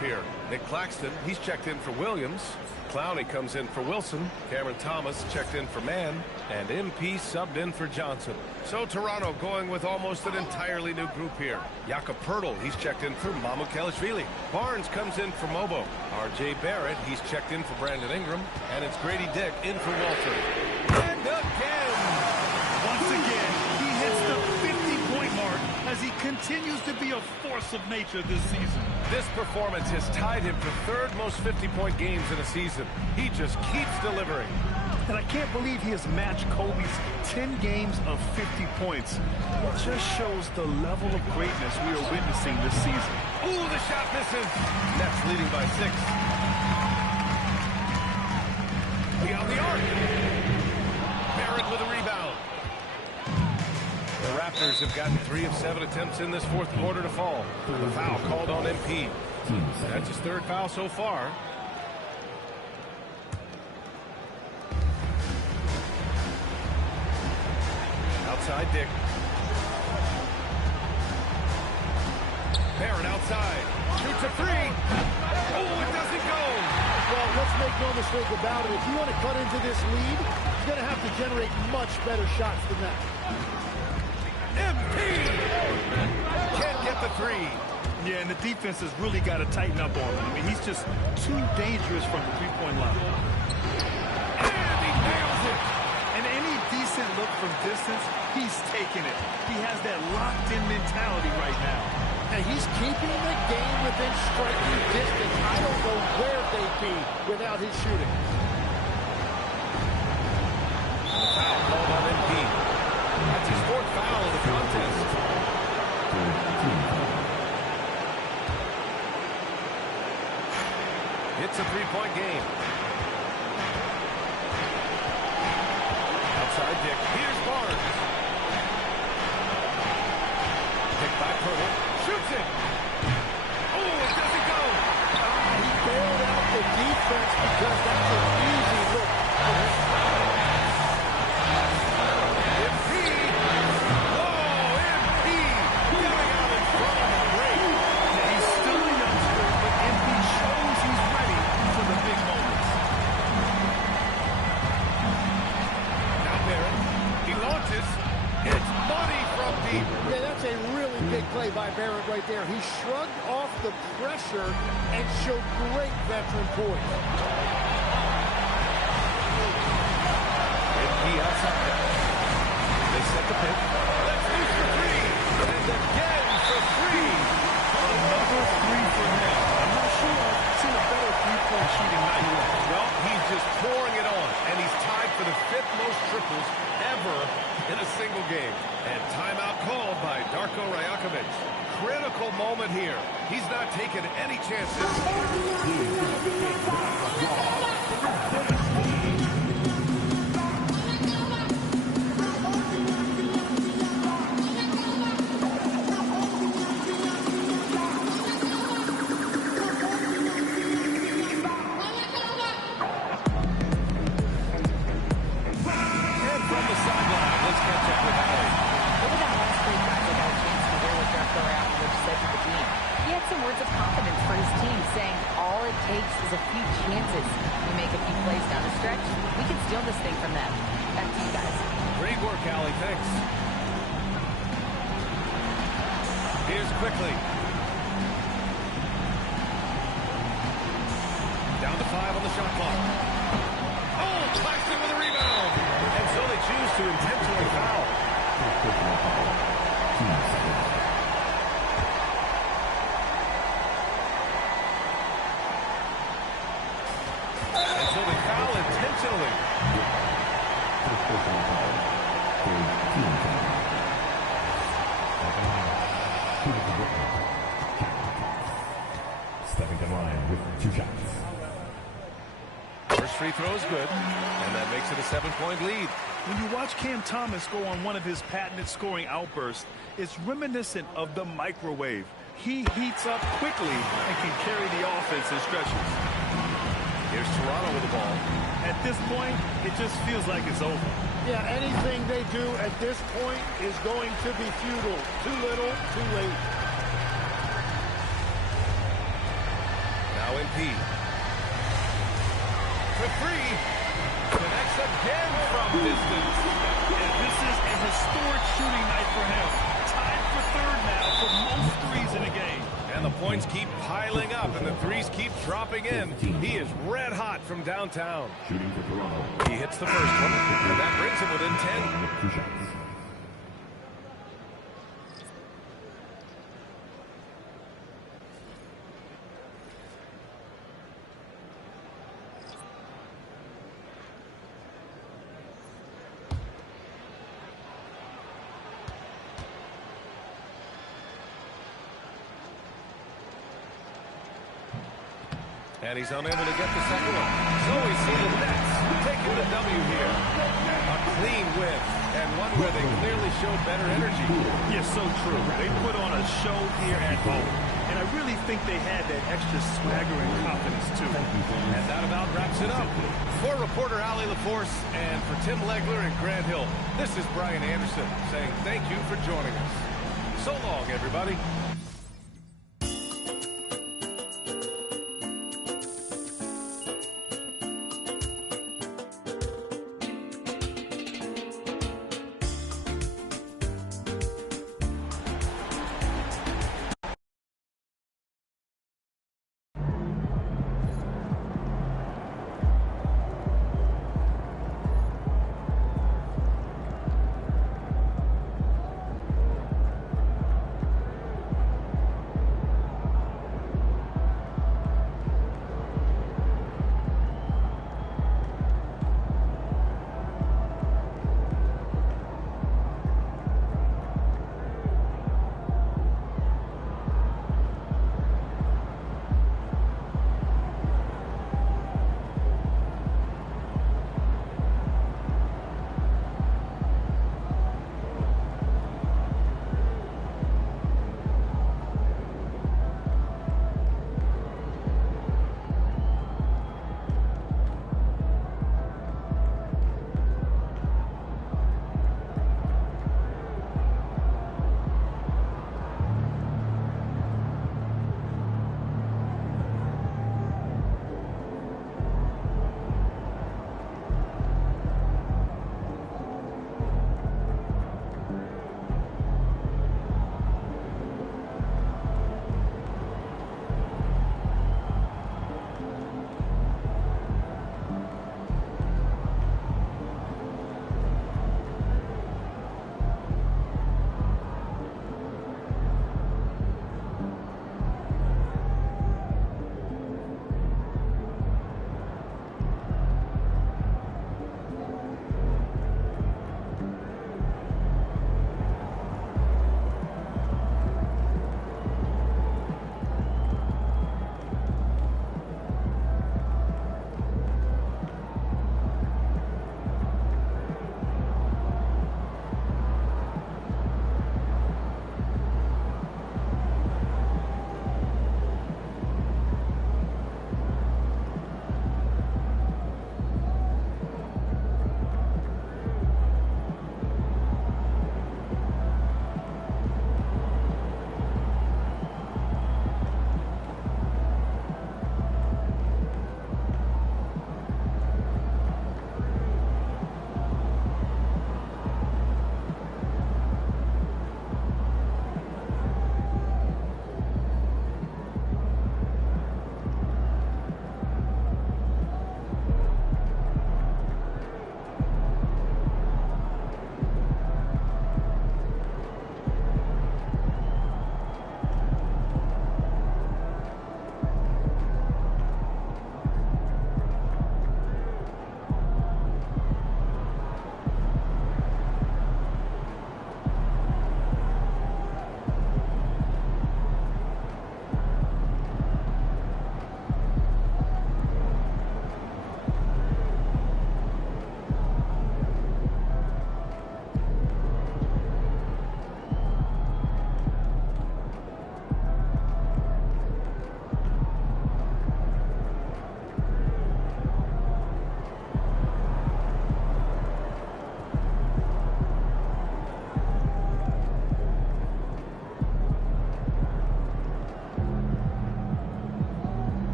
Here. Nick Claxton, he's checked in for Williams. Clowney comes in for Wilson. Cameron Thomas checked in for Mann. And MP subbed in for Johnson. So Toronto going with almost an entirely new group here. Jakob Poeltl, he's checked in for Mamukelashvili. Barnes comes in for Mobo. R.J. Barrett, he's checked in for Brandon Ingram. And it's Grady Dick in for Walter. And again! Once again, he hits the 50-point mark as he continues to be a force of nature this season. This performance has tied him for 3rd most 50-point games in a season. He just keeps delivering. And I can't believe he has matched Kobe's 10 games of 50 points. It just shows the level of greatness we are witnessing this season. Ooh, the shot misses. Nets leading by 6. Beyond the arc. have gotten 3 of 7 attempts in this fourth quarter to fall. The foul called on MP. That's his third foul so far. Outside Dick. Barron outside. Shoots a three. Oh, it doesn't go. Well, let's make no mistake about it. If you want to cut into this lead, you're going to have to generate much better shots than that. MP can't get the three. Yeah, and the defense has really got to tighten up on him. I mean, he's just too dangerous from the three-point line. And he nails it. And any decent look from distance, he's taking it. He has that locked-in mentality right now. And he's keeping the game within striking distance. I don't know where they'd be without his shooting. Foul called on MP. That's his fourth foul of the contest. It's a three-point game. Outside Dick. Here's Barnes. Picked by Purtle. Shoots it. Oh, it doesn't go. He bailed out the defense because that's an easy look for him. MP. Whoa, MP. Getting out in front of the break. Yeah, he's still a youngster, but MP shows he's ready for the big moments. Now Barron. He launches. It's money from deep. Yeah, that's a really big play by Barron right there. He shrugged off the pressure and showed great veteran poise. MP outside. They set the pick. Let's loose for three. And again for three. Another three for him. I'm not sure I've seen a better three-point shooting night. Well, he's just pouring it on, and he's tied for the 5th most triples ever in a single game. And timeout called by Darko Rajakovic. Critical moment here. He's not taking any chances. A few chances. We make a few plays down the stretch, we can steal this thing from them. Back to you guys. Great work, Allie. Thanks. Here's Quickly. Down to 5 on the shot clock. Oh, Claxton with a rebound. And so they choose to intentionally foul. Intentionally. Stepping to the line with 2 shots. First free throw is good, and that makes it a 7-point lead. When you watch Cam Thomas go on one of his patented scoring outbursts, it's reminiscent of the microwave. He heats up quickly and can carry the offense in stretches. Here's Toronto with the ball. At this point, it just feels like it's over. Yeah, anything they do at this point is going to be futile. Too little, too late. Now MP. For three. Connects again from distance. And this is a historic shooting night for him. Tied for third now for most threes in the game. And the points keep piling up, and the threes keep dropping in. He is red hot from downtown. Shooting for Toronto. He hits the first one, and that brings him within 10. 2 shots. And he's unable to get the second one. So we see the Nets taking the W here. A clean win. and one where they clearly showed better energy. Yeah, so true. They put on a show here at home, and I really think they had that extra swagger and confidence, too. And that about wraps it up. For reporter Allie LaForce and for Tim Legler and Grant Hill, this is Brian Anderson saying thank you for joining us. So long, everybody.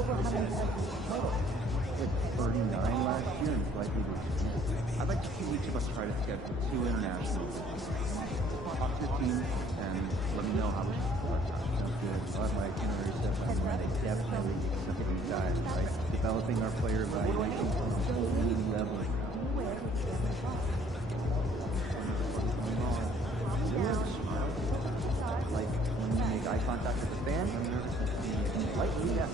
39 last year and he's likely to expand. I'd like to see each of us try to schedule 2 internationals. Talk to your team and let me know how we should start. Sounds good. I'll have my itinerary set by Monday. Definitely look at these guys, right? Developing our player evaluation to a whole new level. Like when you make eye contact with the fan, like yeah.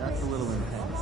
That's a little intense.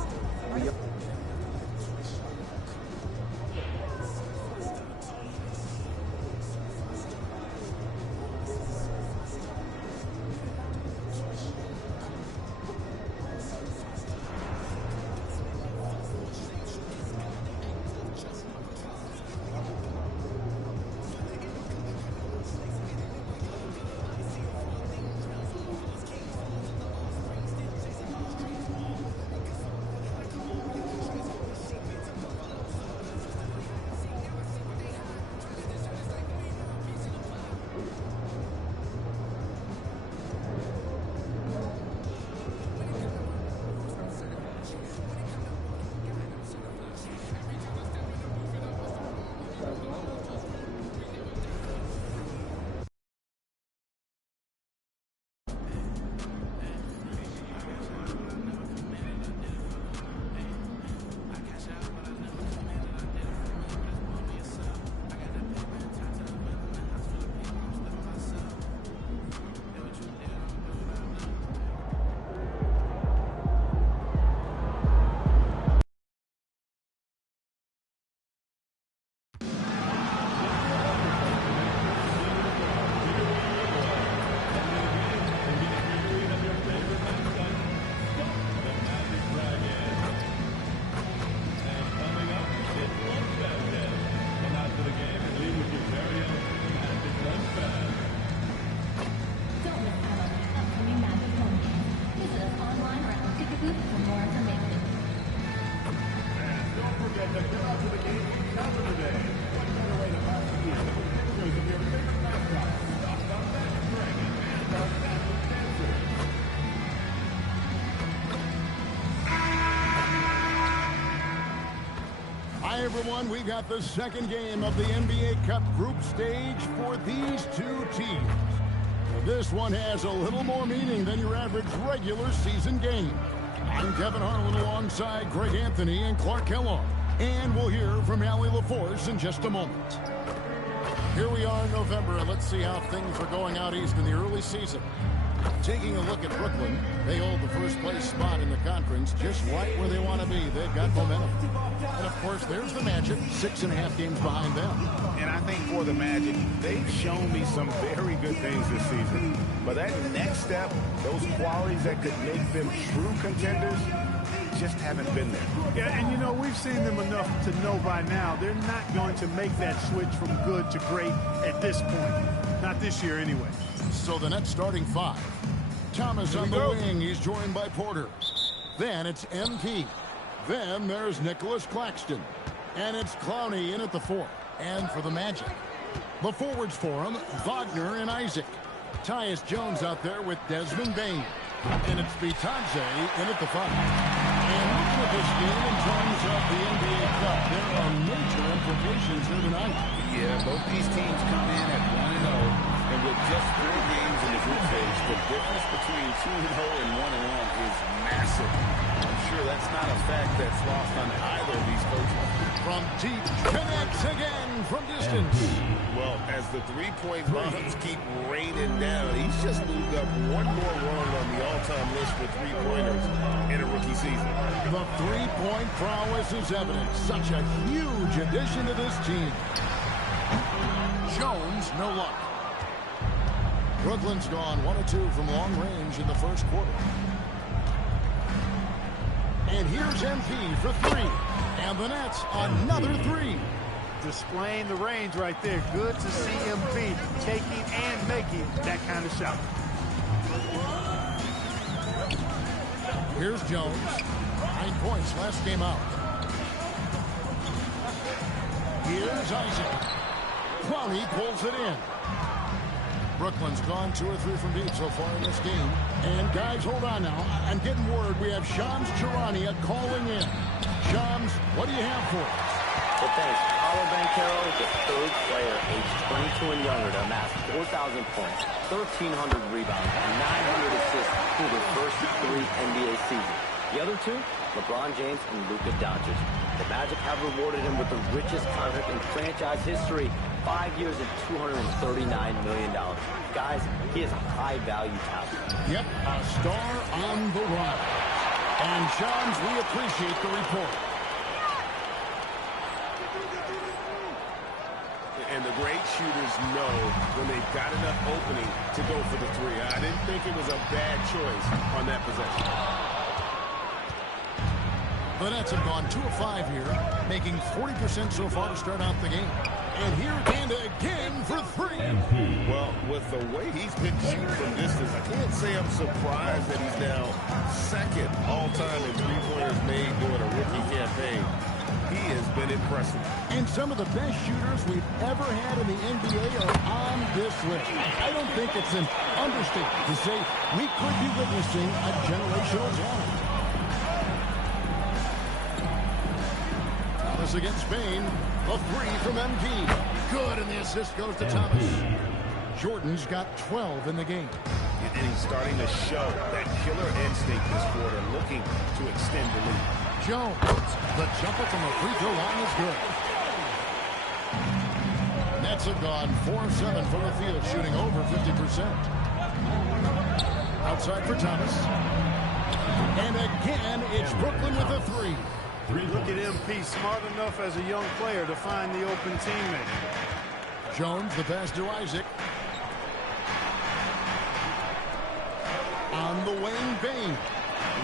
Hi, everyone. We got the second game of the NBA Cup group stage for these two teams. This one has a little more meaning than your average regular season game. I'm Kevin Harlan alongside Greg Anthony and Clark Kellogg. And we'll hear from Allie LaForce in just a moment. Here we are in November. Let's see how things are going out east in the early season. Taking a look at Brooklyn, they hold the first place spot in the conference just right where they want to be. They've got momentum. And, of course, there's the Magic, 6.5 games behind them. And I think for the Magic, they've shown me some very good things this season. But that next step, those qualities that could make them true contenders, just haven't been there. Yeah, and, you know, we've seen them enough to know by now they're not going to make that switch from good to great at this point. Not this year, anyway. So the Nets starting 5. Thomas on the wing. He's joined by Porter. Then it's MP. Then there's Nicholas Claxton. And it's Clowney in at the 4. And for the Magic, the forwards for him, Wagner and Isaac. Tyus Jones out there with Desmond Bane. And it's Bitadze in at the 5. And looking at this game in terms of the NBA Cup, there are major implications here tonight. Yeah, both these teams come in at 1-0. And with just 4 games in the group stage, the difference between 2-0 and 1-1 is massive. I'm sure that's not a fact that's lost on either of these coaches. From deep, connects again from distance. Well, as the three-point bombs keep raining down, he's just moved up one more rung on the all-time list for three-pointers in a rookie season. The three-point prowess is evident. Such a huge addition to this team. Jones, no luck. Brooklyn's gone 1 of 2 from long range in the first quarter. And here's MP for 3. And the Nets, another 3. Displaying the range right there. Good to see MP taking and making that kind of shot. Here's Jones. 9 points last game out. Here's Isaac. Clowney pulls it in. Brooklyn's gone 2 or 3 from deep so far in this game. And guys, hold on now. I'm getting word we have Shams Charania calling in. Shams, what do you have for us? Well, thanks. Paolo Banchero, the third player aged 22 and younger to amass 4,000 points, 1,300 rebounds, and 900 assists through their first 3 NBA seasons. The other 2, LeBron James and Luka Doncic. The Magic have rewarded him with the richest contract in franchise history, 5 years and $239 million. Guys, he is a high-value talent. Yep, a star on the run. And, Shams, we appreciate the report. And the great shooters know when they've got enough opening to go for the 3. I didn't think it was a bad choice on that possession. The Nets have gone 2 of 5 here, making 40% so far to start out the game. And here and again for 3. Well, with the way he's been shooting from distance, I can't say I'm surprised that he's now second all-time in three-pointers made during a rookie campaign. He has been impressive. And some of the best shooters we've ever had in the NBA are on this list. I don't think it's an understatement to say we could be witnessing a generational talent. Thomas against Spain. A 3 from MP. Good, and the assist goes to Thomas. Jordan's got 12 in the game. And he's starting to show that killer instinct this quarter, looking to extend the lead. Jones, the jumper from the free throw line is good. Nets have gone 4 of 7 from the field, shooting over 50%. Outside for Thomas. And again, it's Brooklyn with a 3. Look at MP, smart enough as a young player to find the open teammate. Jones, the pass to Isaac. On the wing, Bain.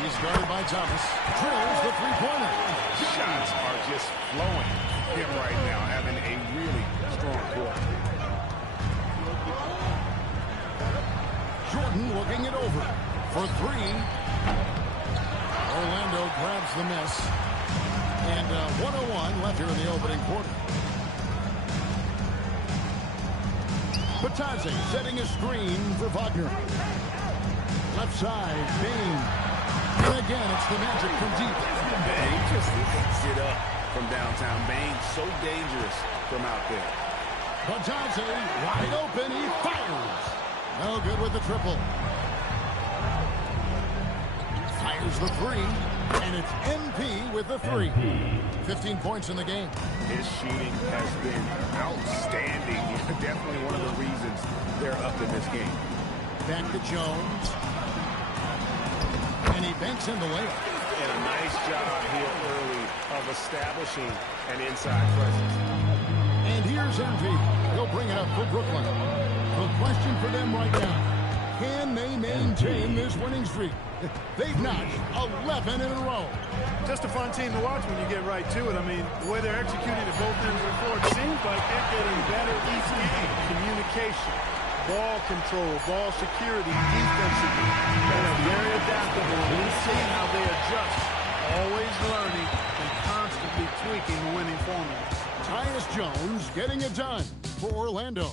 He's guarded by Thomas. Drills the three-pointer. Shots are just flowing him right now, having a really strong quarter. Jordan looking it over for 3. Orlando grabs the miss. And 1:01 left here in the opening quarter. Batadze setting a screen for Wagner. Left side, Bain. And again, it's the Magic from deep. Bain just lifts it up from downtown. Bain so dangerous from out there. Batadze wide open. He fires. No good with the triple. Fires the 3. And it's MP with the 3. 15 points in the game. His shooting has been outstanding. Definitely one of the reasons they're up in this game. Back to Jones. And he banks in the layup. And a nice job here early of establishing an inside presence. And here's MP. He'll bring it up for Brooklyn. The question for them right now, can they maintain this winning streak? They've notched 11 in a row. Just a fun team to watch when you get right to it. I mean, the way they're executing at both ends of the floor, it seems like they're getting better each game. Communication, ball control, ball security, defensively. They're very adaptable. We've seen how they adjust, always learning and constantly tweaking winning formulas. Tyus Jones getting it done for Orlando.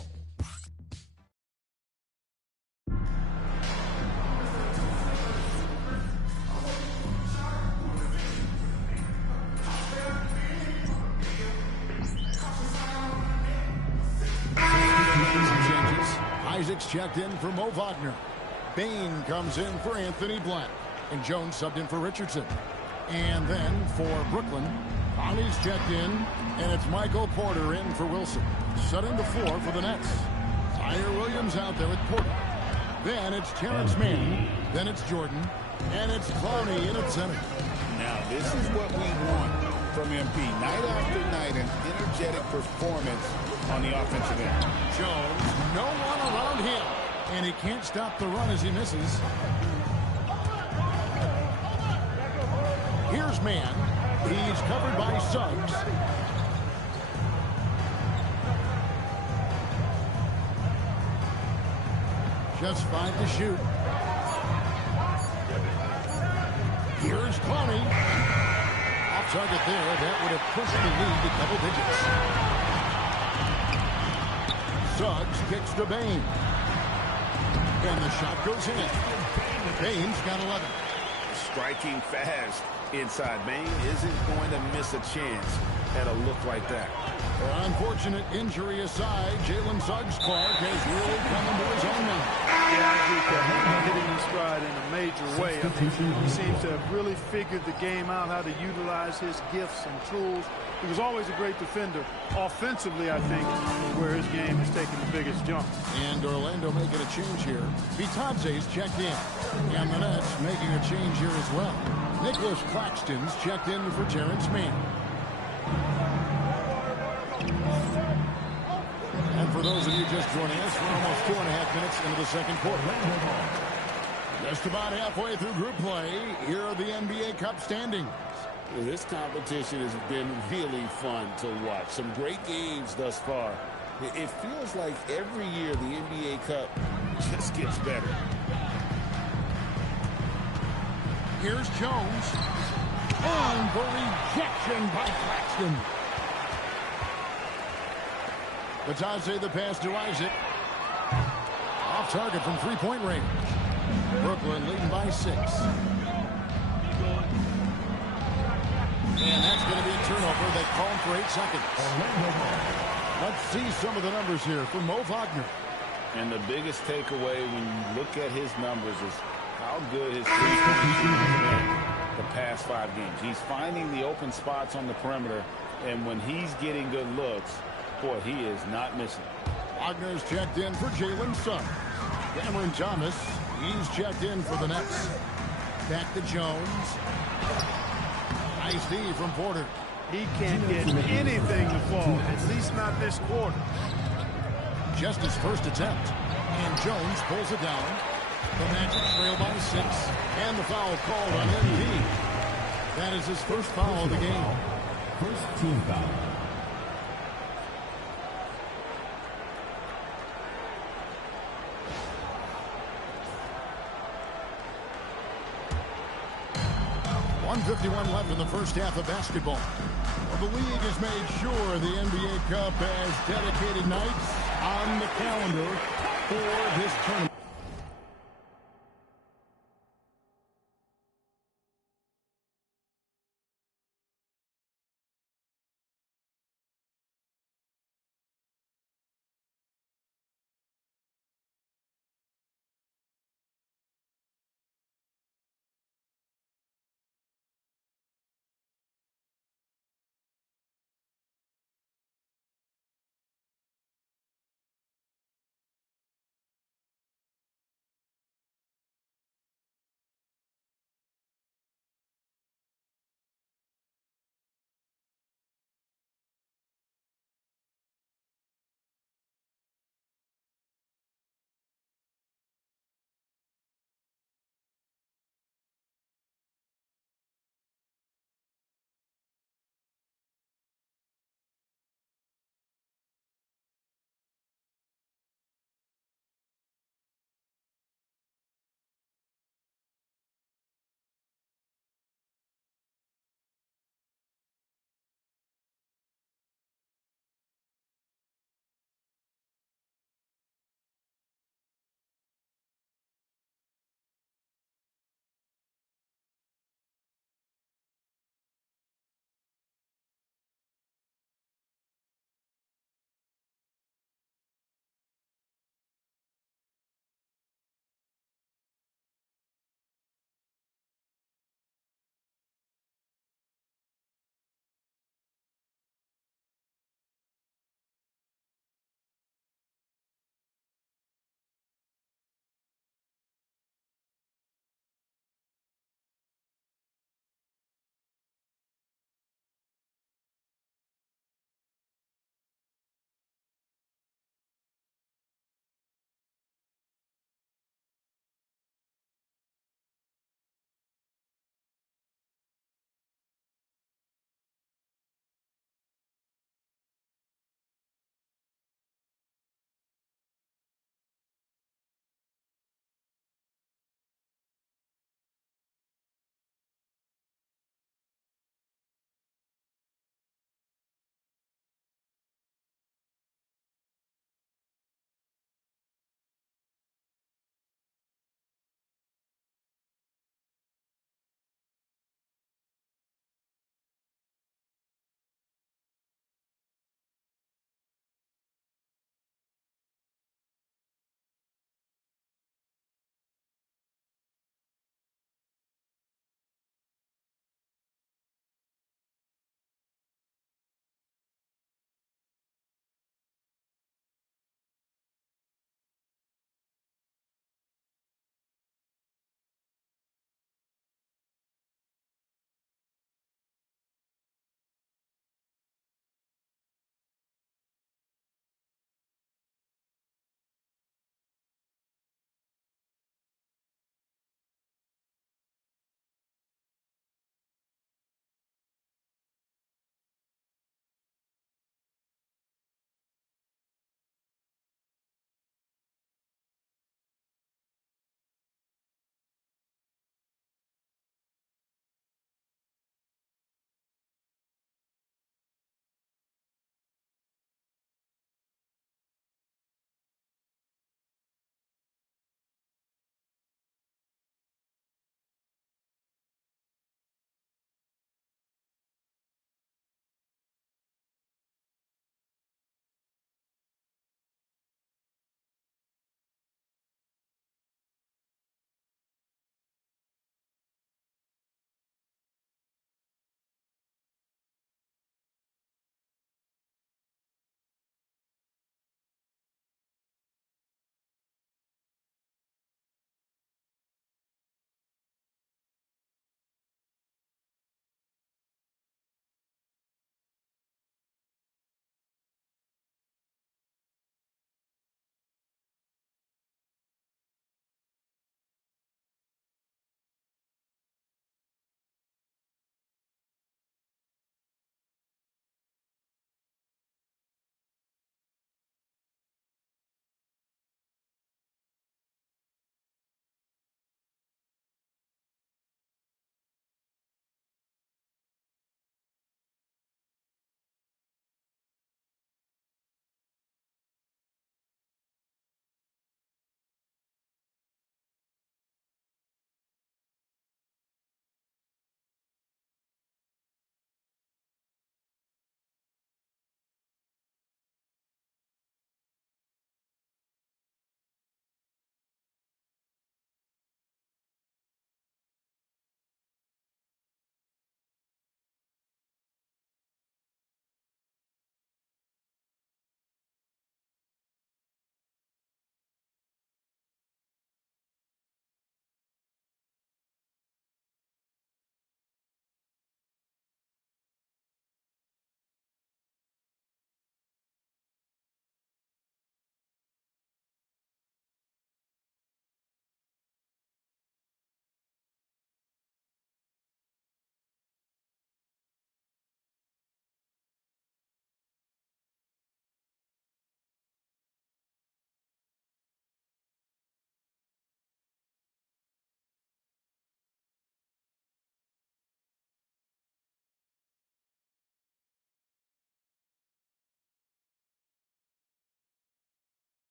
Isaac's checked in for Mo Wagner. Bain comes in for Anthony Black. And Jones subbed in for Richardson. And then for Brooklyn, Conley's checked in, and it's Michael Porter in for Wilson. Setting the floor for the Nets. Tyler Williams out there with Porter. Then it's Terrence Mann. Then it's Jordan. And it's Clowney in at center. Now, this is what we want from MP. Night after night, an energetic performance on the offensive end. Jones, no one around him. And he can't stop the run as he misses. Here's Mann. He's covered by Suggs. Just 5 to shoot. Here's Clowney. Off target there. That would have pushed the lead to double digits. Suggs kicks to Bain. And the shot goes in. Bane's got 11. Striking fast inside. Bane isn't going to miss a chance at a look like that. Unfortunate injury aside, Jalen Suggs Clark has really come into his own now. Yeah, I agree, Kevin. Hitting his stride in a major way. I mean, he seems to have really figured the game out, how to utilize his gifts and tools. He was always a great defender. Offensively, I think, is where his game is taking the biggest jump. And Orlando making a change here. Vitadze's checked in. And the Nets making a change here as well. Nicholas Claxton's checked in for Terrence Mann. And for those of you just joining us, we're almost 2.5 minutes into the second quarter. Just about halfway through group play, here are the NBA Cup standings. Well, this competition has been really fun to watch. Some great games thus far. It feels like every year the NBA Cup just gets better. Here's Jones. On the rejection by Claxton. Vitadze the pass to Isaac. Off target from three-point range. Brooklyn leading by 6. And that's going to be a turnover. They call him for 8 seconds. Let's see some of the numbers here from Mo Wagner. And the biggest takeaway when you look at his numbers is how good his three-point shooting has been the past 5 games. He's finding the open spots on the perimeter, and when he's getting good looks, boy, he is not missing. Wagner's checked in for Jalen Suggs. Cameron Thomas, he's checked in for the Nets. Back to Jones. Nice D from Porter. He can't get anything to fall, at least not this quarter. Just his first attempt. And Jones pulls it down. The Magic trail by 6. And the foul called on MD. That is his first foul of the game. First team foul. .151 left in the first half of basketball. Well, the league has made sure the NBA Cup has dedicated nights on the calendar for this tournament.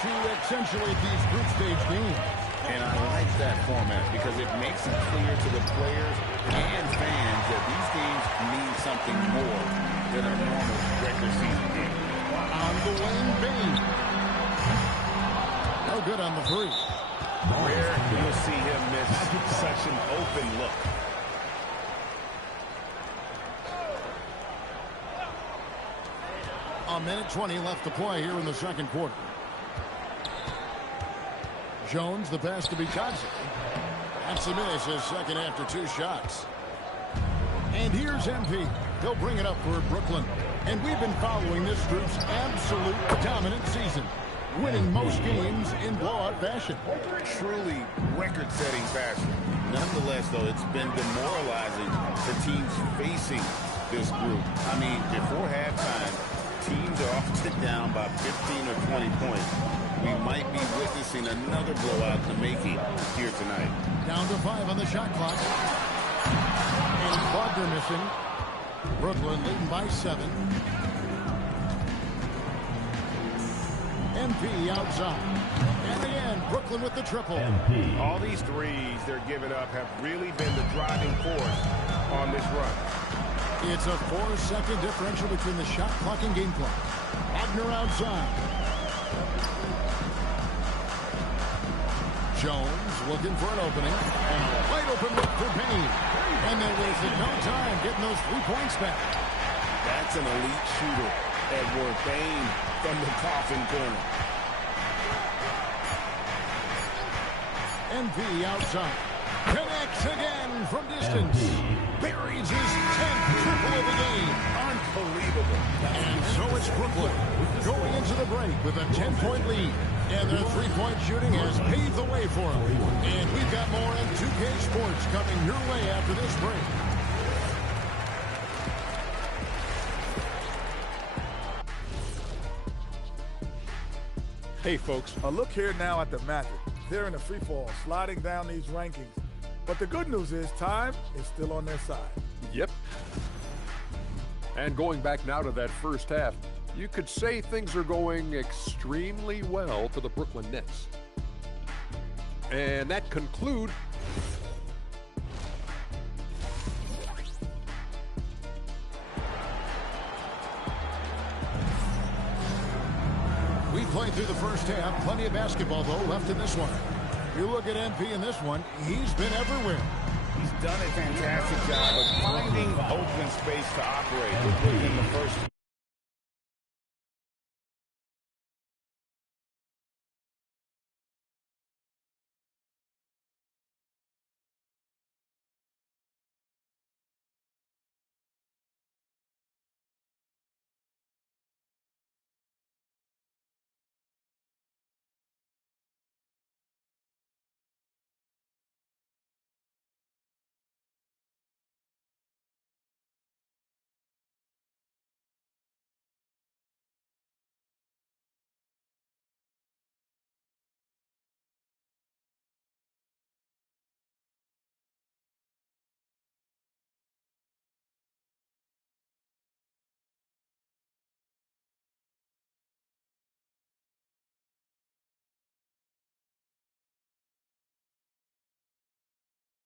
to accentuate these group stage games. And I like that format because it makes it clear to the players and fans that these games mean something more than a normal regular season game. On the wing, Bane. No good on the three. Rare you'll see him miss such an open look. A minute 20 left to play here in the second quarter. Jones, the pass to be Johnson. That's to miss his second after 2 shots. And here's MP. He'll bring it up for Brooklyn. And we've been following this group's absolute dominant season, winning most games in blowout fashion. Truly record-setting fashion. Nonetheless, though, it's been demoralizing for teams facing this group. I mean, before halftime, teams are often down by 15 or 20 points. We might be witnessing another blowout in the making here tonight. Down to 5 on the shot clock. And Wagner missing. Brooklyn leading by 7. MP outside. And again, Brooklyn with the triple. All these threes they're giving up have really been the driving force on this run. It's a 4-second differential between the shot clock and game clock. Wagner outside. Jones looking for an opening. And a wide open look for Payne. And they wasted no time getting those 3 points back. That's an elite shooter, Edward Payne from the coffin corner. MP outside. Connects again from distance. Buries his 10th triple of the game. Unbelievable. And so it's Brooklyn going into the break with a 10-point lead. And their 3-point shooting has paved the way for them. And we've got more in 2K Sports coming your way after this break. Hey folks, a look here now at the Magic. They're in a free fall, sliding down these rankings. But the good news is time is still on their side. Yep. And going back now to that first half, you could say things are going extremely well for the Brooklyn Nets. And that concludes We played through the first half. Plenty of basketball, though, left in this one. You look at MP in this one, he's been everywhere. He's done a fantastic job of finding open space to operate within the first